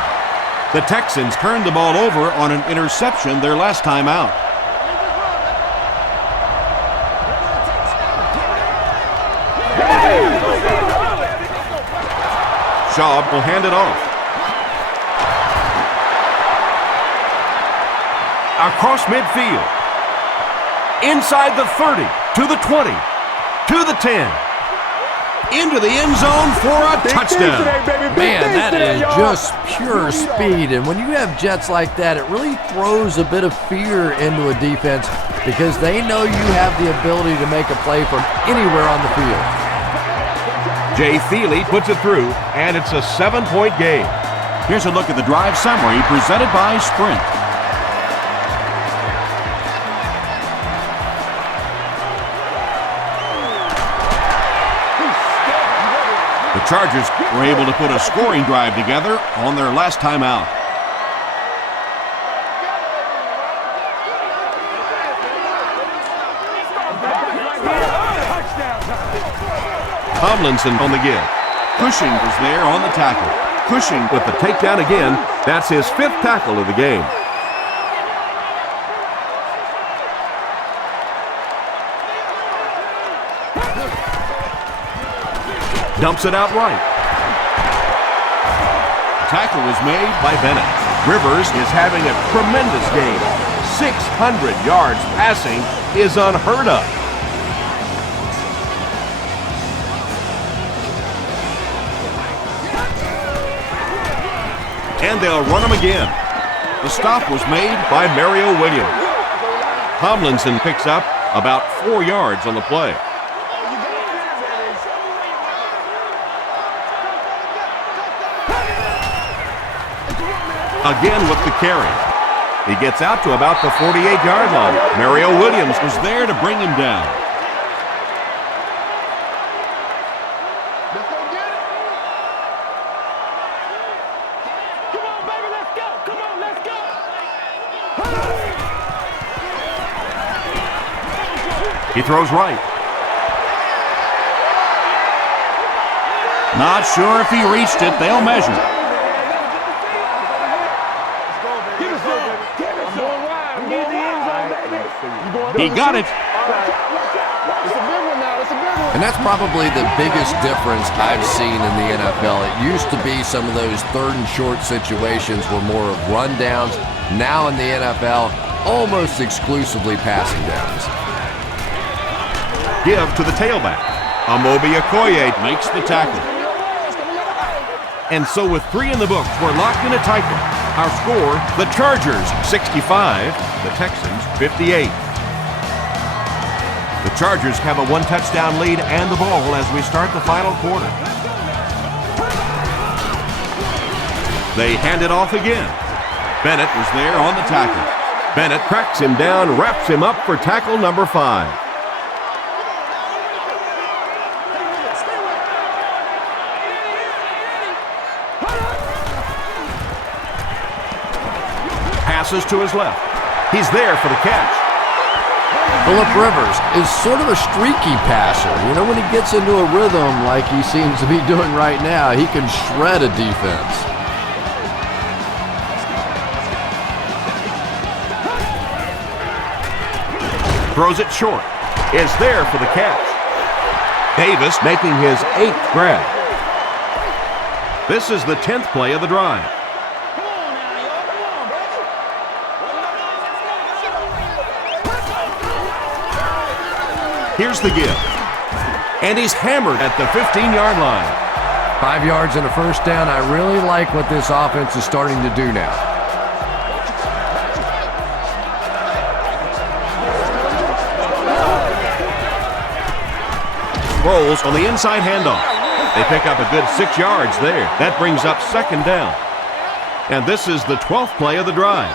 The Texans turned the ball over on an interception their last time out. Schaub will hand it off. Across midfield. Inside the 30, to the 20, to the 10. into the end zone for a touchdown. Man, that is just pure speed. And when you have jets like that, it really throws a bit of fear into a defense because they know you have the ability to make a play from anywhere on the field. Jay Thiele puts it through, and it's a 7-point game. Here's a look at the drive summary presented by Sprint. The Chargers were able to put a scoring drive together on their last time out. Tomlinson on the give. Cushing was there on the tackle. Cushing with the takedown again. That's his 5th tackle of the game. Dumps it out right. Tackle was made by Bennett. Rivers is having a tremendous game. 600 yards passing is unheard of. And they'll run him again. The stop was made by Mario Williams. Tomlinson picks up about 4 yards on the play. Again with the carry. He gets out to about the 48-yard line. Mario Williams was there to bring him down. Come on, baby, let's go. Come on, let's go. He throws right. Not sure if he reached it. They'll measure. He got it. And that's probably the biggest difference I've seen in the NFL. It used to be some of those 3rd and short situations were more of rundowns. Now in the NFL, almost exclusively passing downs. Give to the tailback. Amobi Okoye makes the tackle. And so with 3 in the books, we're locked in a tight one. Our score, the Chargers 65, the Texans 58. The Chargers have a 1-touchdown lead and the ball as we start the final quarter. They hand it off again. Bennett was there on the tackle. Bennett cracks him down, wraps him up for tackle number 5. Passes to his left. He's there for the catch. Phillip Rivers is sort of a streaky passer. You know, when he gets into a rhythm like he seems to be doing right now, he can shred a defense. Throws it short. Is there for the catch. Davis making his 8th grab. This is the 10th play of the drive. Here's the give. And he's hammered at the 15-yard line. 5 yards and a first down. I really like what this offense is starting to do now. Rolls on the inside handoff. They pick up a good 6 yards there. That brings up 2nd down. And this is the 12th play of the drive.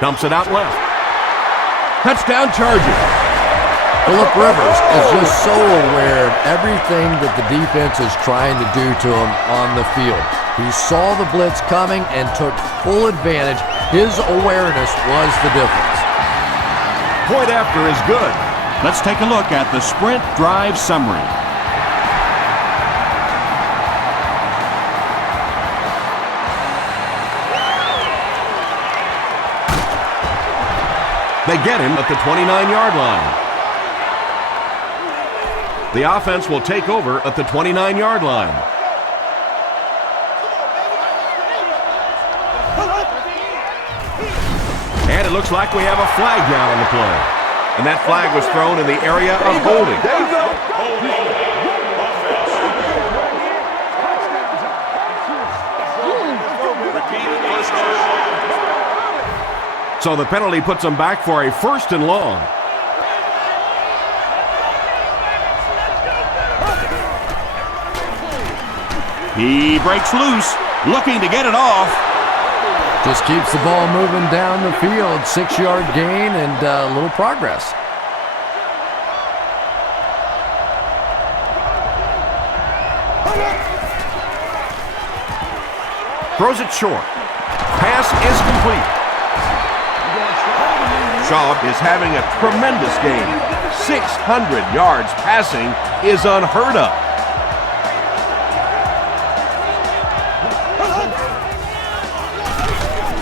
Dumps it out left. Touchdown Chargers. Phillip Rivers is just so aware of everything that the defense is trying to do to him on the field. He saw the blitz coming and took full advantage. His awareness was the difference. Point after is good. Let's take a look at the Sprint drive summary. They get him at the 29-yard line. The offense will take over at the 29-yard line. And it looks like we have a flag down on the play. And that flag was thrown in the area of holding. There you go. So the penalty puts them back for a 1st and long. He breaks loose, looking to get it off. Just keeps the ball moving down the field. 6-yard gain and a little progress. Throws it short. Pass is complete. Shaw is having a tremendous game. 600 yards passing is unheard of.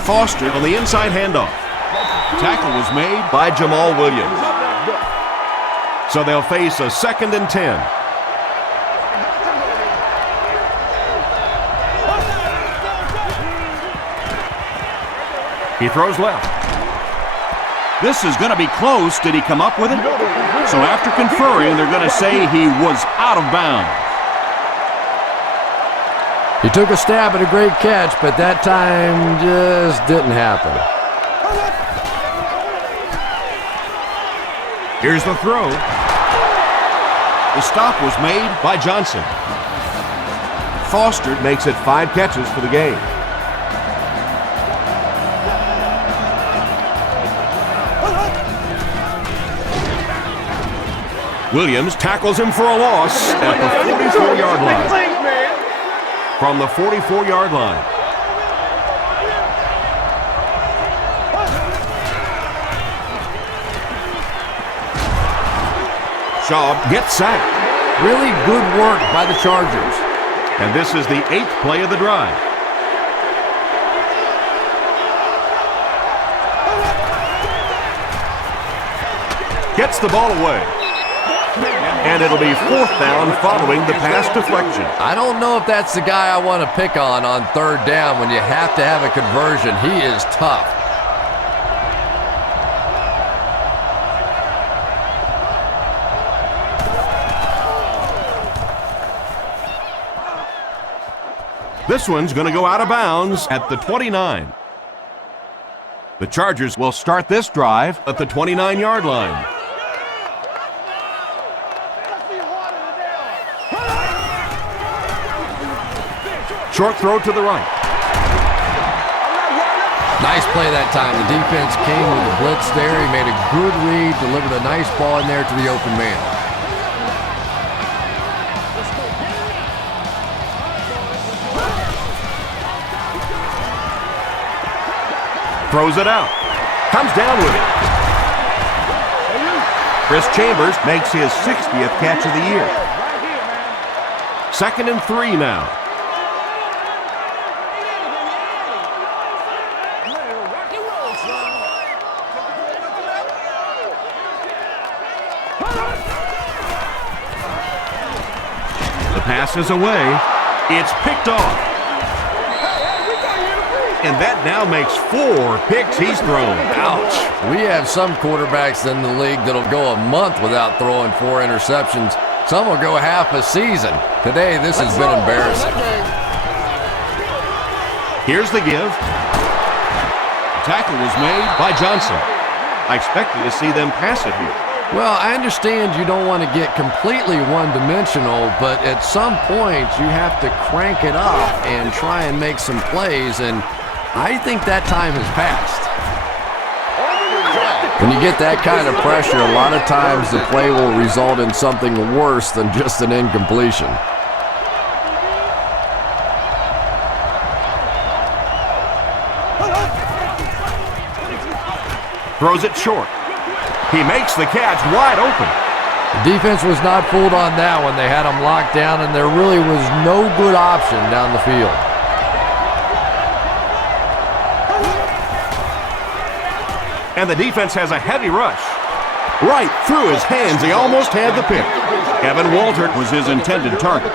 Foster on the inside handoff. Tackle was made by Jamal Williams. So they'll face a 2nd and 10. He throws left. This is going to be close. Did he come up with it? So after conferring, they're going to say he was out of bounds. He took a stab at a great catch, but that time just didn't happen. Here's the throw. The stop was made by Johnson. Foster makes it 5 catches for the game. Williams tackles him for a loss at the 44-yard line. From the 44-yard line. Shaw gets sacked. Really good work by the Chargers. And this is the 8th play of the drive. Gets the ball away. And it'll be 4th down following the pass deflection. I don't know if that's the guy I want to pick on 3rd down when you have to have a conversion. He is tough. This one's going to go out of bounds at the 29. The Chargers will start this drive at the 29-yard line. Short throw to the right. Nice play that time. The defense came with a blitz there. He made a good read, delivered a nice ball in there to the open man. Throws it out. Comes down with it. Chris Chambers makes his 60th catch of the year. 2nd and 3 now. The pass is away. It's picked off. And that now makes 4 picks he's thrown. Ouch. We have some quarterbacks in the league that'll go a month without throwing 4 interceptions. Some will go half a season. Today, this has been embarrassing. Here's the give. The tackle was made by Johnson. I expected to see them pass it here. Well, I understand you don't want to get completely one-dimensional, but at some point you have to crank it up and try and make some plays, and I think that time has passed. When you get that kind of pressure, a lot of times the play will result in something worse than just an incompletion. Throws it short. He makes the catch wide open. The defense was not fooled on that one. They had him locked down, and there really was no good option down the field. And the defense has a heavy rush. Right through his hands. He almost had the pick. Evan Walter was his intended target.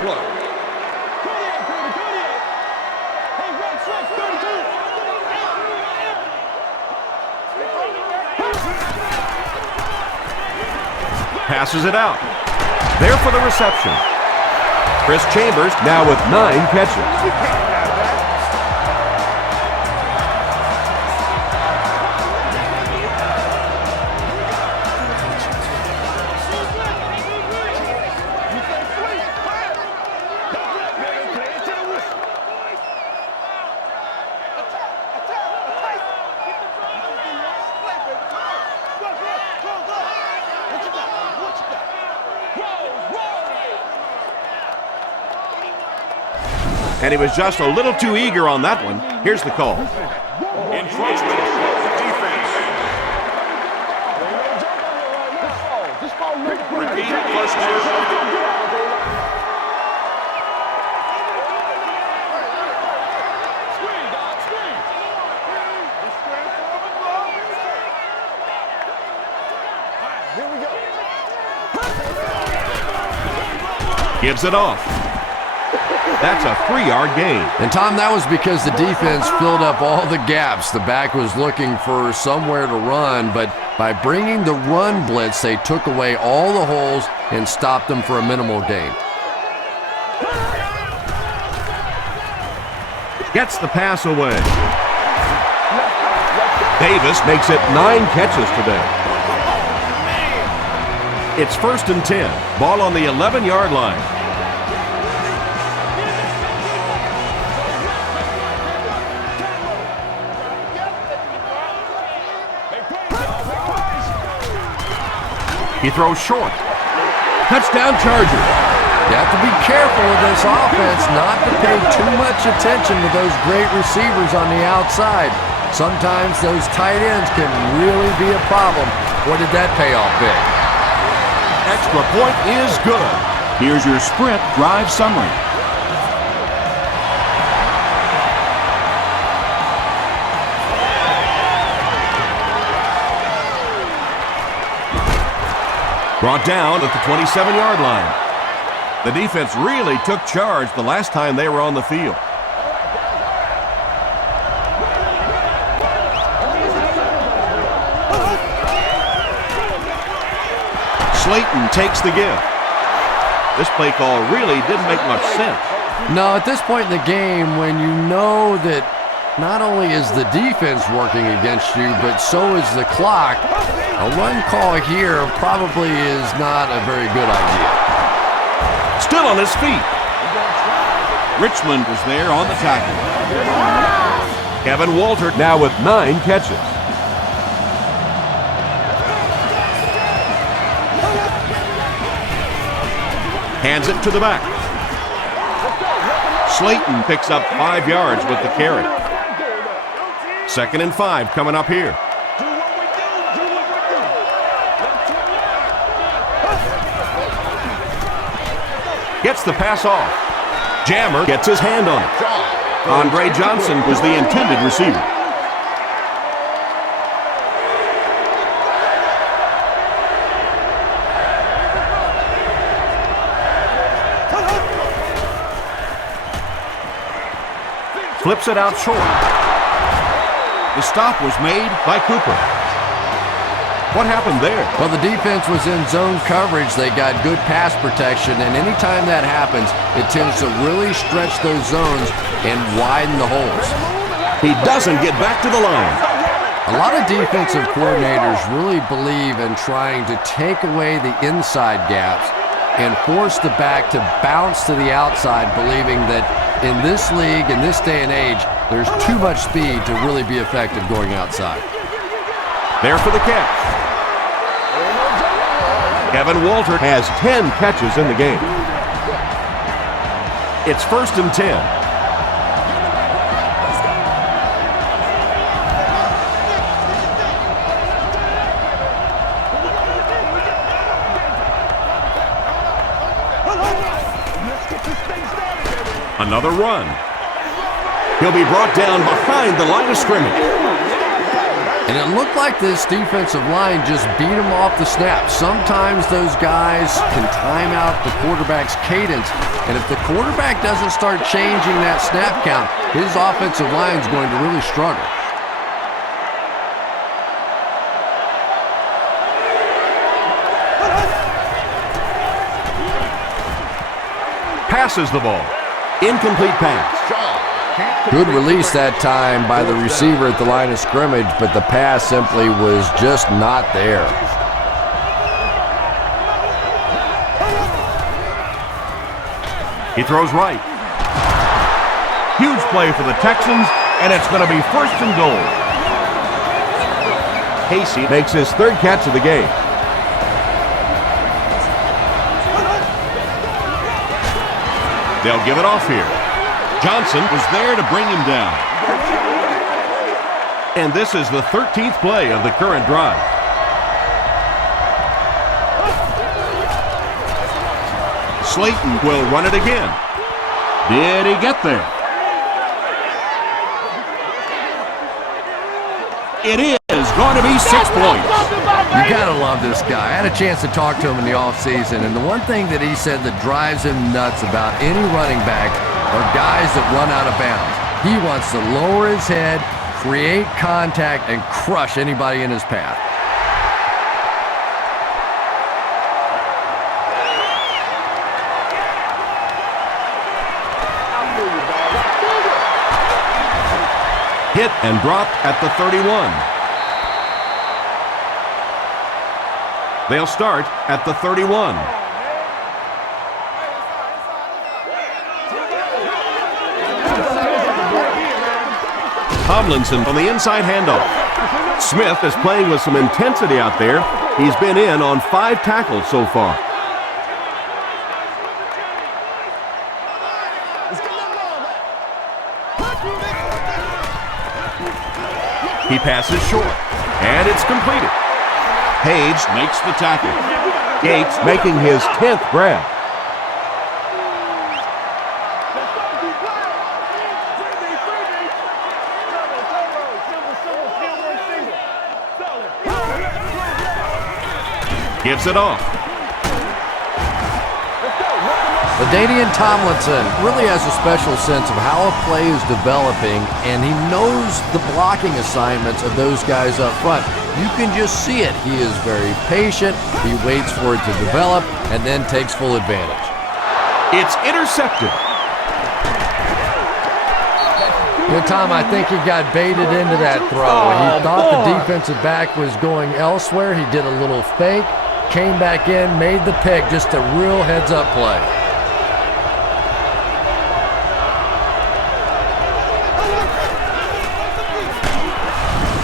Passes it out. There for the reception. Chris Chambers now with 9 catches. And he was just a little too eager on that one. Here's the call. Encroachment. Defense. Repeat. First down. Gives it off. That's a 3-yard gain. And Tom, that was because the defense filled up all the gaps. The back was looking for somewhere to run, but by bringing the run blitz, they took away all the holes and stopped them for a minimal gain. Gets the pass away. Davis makes it 9 catches today. It's 1st and 10. Ball on the 11-yard line. He throws short. Touchdown Chargers. You have to be careful with this offense not to pay too much attention to those great receivers on the outside. Sometimes those tight ends can really be a problem. What did that payoff be? Extra point is good. Here's your Sprint drive summary. Brought down at the 27-yard line. The defense really took charge the last time they were on the field. Slayton takes the give. This play call really didn't make much sense. No, at this point in the game, when you know that not only is the defense working against you, but so is the clock, a run call here probably is not a very good idea. Still on his feet. Richmond was there on the tackle. Kevin Walter now with 9 catches. Hands it to the back. Slayton picks up 5 yards with the carry. 2nd and 5 coming up here. Gets the pass off. Jammer gets his hand on it. Andre Johnson was the intended receiver. Flips it out short. The stop was made by Cooper. What happened there? Well, the defense was in zone coverage. They got good pass protection, and anytime that happens, it tends to really stretch those zones and widen the holes. He doesn't get back to the line. A lot of defensive coordinators really believe in trying to take away the inside gaps and force the back to bounce to the outside, believing that in this league, in this day and age, there's too much speed to really be effective going outside. There for the catch. Kevin Walter has 10 catches in the game. It's 1st and 10. Another run. He'll be brought down behind the line of scrimmage. And it looked like this defensive line just beat him off the snap. Sometimes those guys can time out the quarterback's cadence, and if the quarterback doesn't start changing that snap count, his offensive line is going to really struggle. passes the ball. Incomplete pass. Good release that time by the receiver at the line of scrimmage, but the pass simply was just not there. He throws right. Huge play for the Texans, and it's going to be 1st and goal. Casey makes his 3rd catch of the game. They'll give it off here. Johnson was there to bring him down. And this is the 13th play of the current drive. Slayton will run it again. Did he get there? It is going to be 6 points. You gotta love this guy. I had a chance to talk to him in the offseason, and the one thing that he said that drives him nuts about any running back are guys that run out of bounds. He wants to lower his head, create contact, and crush anybody in his path. Hit and dropped at the 31. They'll start at the 31. Tomlinson on the inside handoff. Smith is playing with some intensity out there. He's been in on 5 tackles so far. He passes short, and it's completed. Page makes the tackle. Gates making his 10th grab. Gives it off. LaDainian Tomlinson really has a special sense of how a play is developing, and he knows the blocking assignments of those guys up front. You can just see it. He is very patient. He waits for it to develop and then takes full advantage. It's intercepted. You know, Tom, I think he got baited into that throw. He thought the defensive back was going elsewhere. He did a little fake, came back in, made the pick, just a real heads-up play.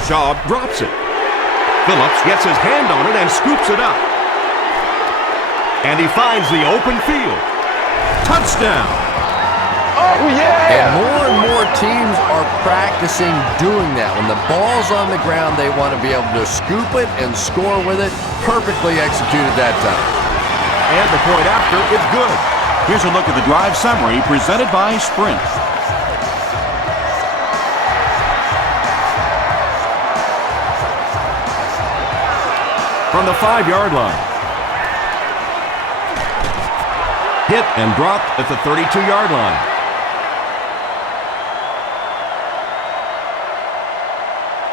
Shaw drops it. Phillips gets his hand on it and scoops it up. And he finds the open field. Touchdown! Oh, yeah! And more teams are practicing doing that. When the ball's on the ground, they want to be able to scoop it and score with it. Perfectly executed that time. And the point after is good. Here's a look at the drive summary presented by Sprint. From the 5-yard line. Hit and dropped at the 32-yard line.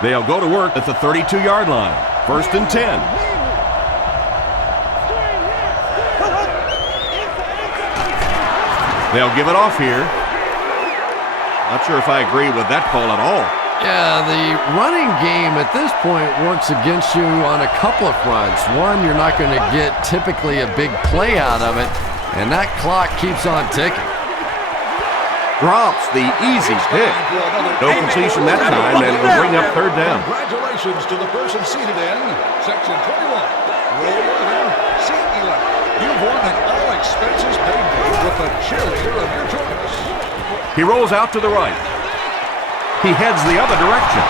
They'll go to work at the 32-yard line. 1st and 10. They'll give it off here. Not sure if I agree with that call at all. Yeah, the running game at this point works against you on a couple of fronts. One, you're not going to get typically a big play out of it, and that clock keeps on ticking. Drops the easy pick. No completion that time, and will bring up 3rd down. Congratulations to the person seated in Section 21. Row 11, Seat 11. You've won an all-expenses-paid day with the cheerleader of your choice. He rolls out to the right. He heads the other direction.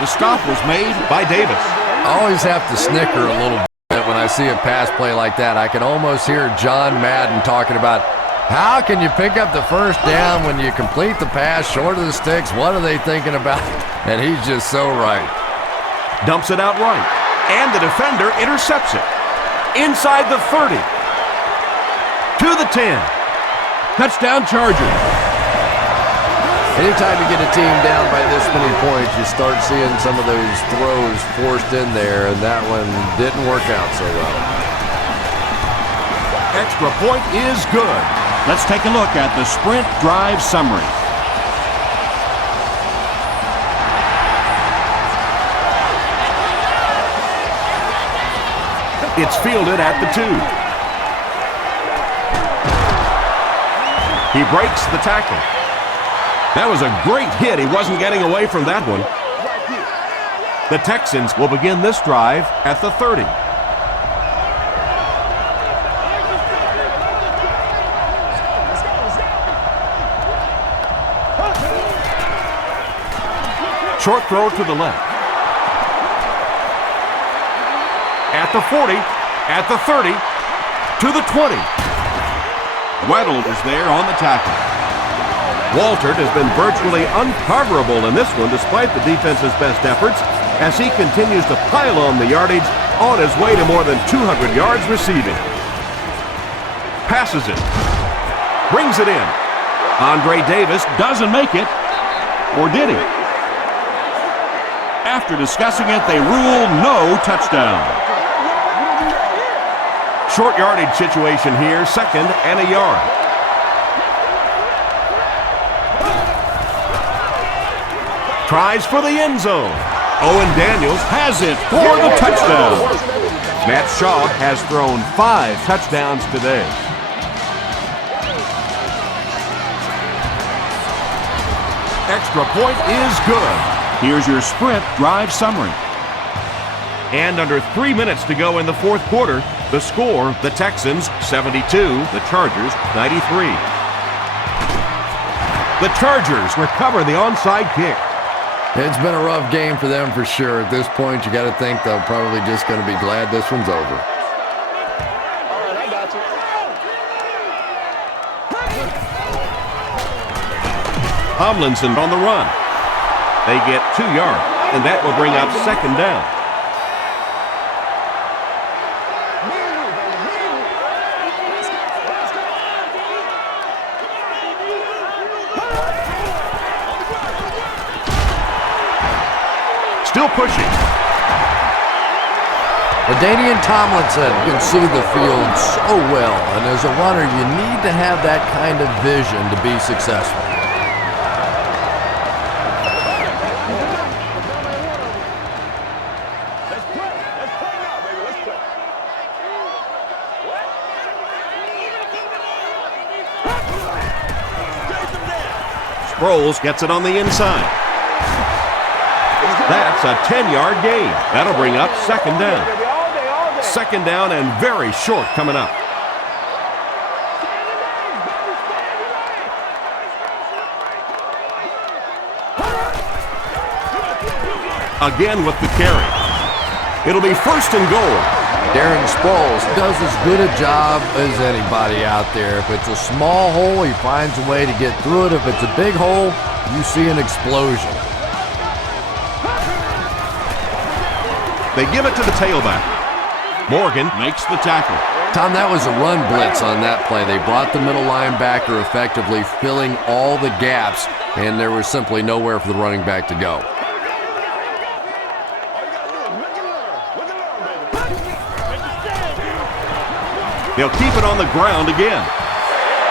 The stop was made by Davis. I always have to snicker a little bit when I see a pass play like that. I can almost hear John Madden talking about how can you pick up the 1st down when you complete the pass short of the sticks? What are they thinking about? And he's just so right. Dumps it out right. And the defender intercepts it. Inside the 30. To the 10. Touchdown Chargers. Anytime you get a team down by this many points, you start seeing some of those throws forced in there, and that one didn't work out so well. Extra point is good. Let's take a look at the sprint drive summary. It's fielded at the 2. He breaks the tackle. That was a great hit. He wasn't getting away from that one. The Texans will begin this drive at the 30. Short throw to the left. At the 40, at the 30, to the 20. Weddle is there on the tackle. Waltert has been virtually uncoverable in this one despite the defense's best efforts as he continues to pile on the yardage on his way to more than 200 yards receiving. Passes it. Brings it in. Andre Davis doesn't make it. Or did he? After discussing it, they rule no touchdown. Short yardage situation here, 2nd and a yard. Tries for the end zone. Owen Daniels has it for the touchdown. Matt Schaub has thrown 5 touchdowns today. Extra point is good. Here's your sprint drive summary. And under 3 minutes to go in the 4th quarter, the score, the Texans 72, the Chargers 93. The Chargers recover the onside kick. It's been a rough game for them for sure. At this point, you got to think they're probably just going to be glad this one's over. All right, I got you. Tomlinson on the run. They get 2 yards, and that will bring up 2nd down. Still pushing. LaDainian Tomlinson can see the field so well, and as a runner, you need to have that kind of vision to be successful. Let's play now, baby. Let's play. Sproles gets it on the inside. That's a 10-yard gain. That'll bring up 2nd down. 2nd down and very short coming up. Again with the carry. It'll be 1st and goal. Darren Sproles does as good a job as anybody out there. If it's a small hole, he finds a way to get through it. If it's a big hole, you see an explosion. They give it to the tailback. Morgan makes the tackle. Tom, that was a run blitz on that play. They brought the middle linebacker effectively filling all the gaps, and there was simply nowhere for the running back to go. They'll keep it on the ground again.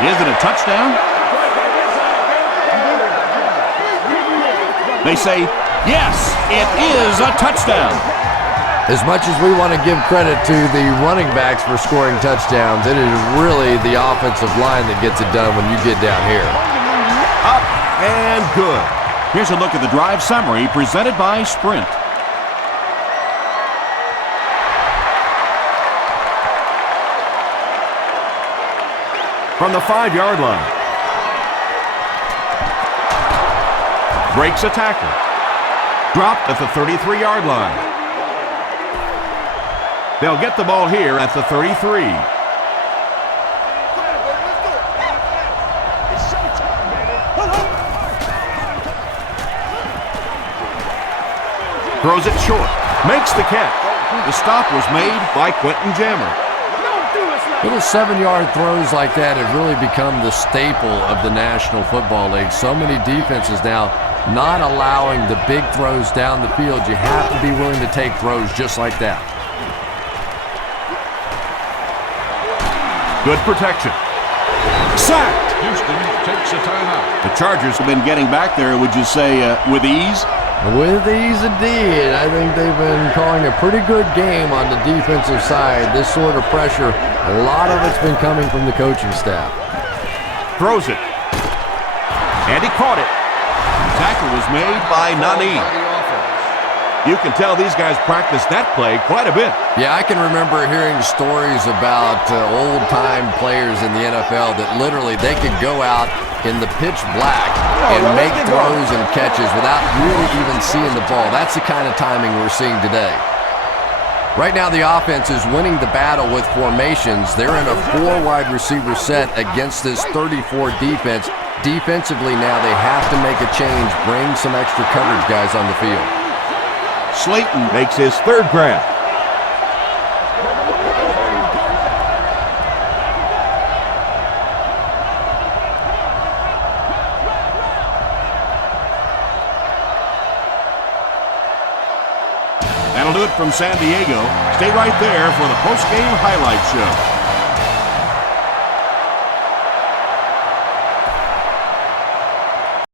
Is it a touchdown? They say, yes, it is a touchdown. As much as we want to give credit to the running backs for scoring touchdowns, it is really the offensive line that gets it done when you get down here. Up and good. Here's a look at the drive summary presented by Sprint. From the 5-yard line. Breaks a tackle. Dropped at the 33-yard line. They'll get the ball here at the 33. Throws it short. Makes the catch. The stop was made by Quentin Jammer. Little 7-yard throws like that have really become the staple of the National Football League. So many defenses now not allowing the big throws down the field. You have to be willing to take throws just like that. Good protection. Sacked. Houston takes a timeout. The Chargers have been getting back there, would you say, with ease? With ease indeed. I think they've been calling a pretty good game on the defensive side. This sort of pressure, a lot of it's been coming from the coaching staff. Throws it. And he caught it. Tackle was made by Nani. You can tell these guys practice that play quite a bit. Yeah, I can remember hearing stories about old-time players in the NFL that literally they could go out in the pitch black and make throws and catches without really even seeing the ball. That's the kind of timing we're seeing today. Right now, the offense is winning the battle with formations. They're in a 4 wide receiver set against this 34 defense. Defensively now, they have to make a change, bring some extra coverage guys on the field. Slayton makes his 3rd grab. That'll do it from San Diego. Stay right there for the post-game highlight show.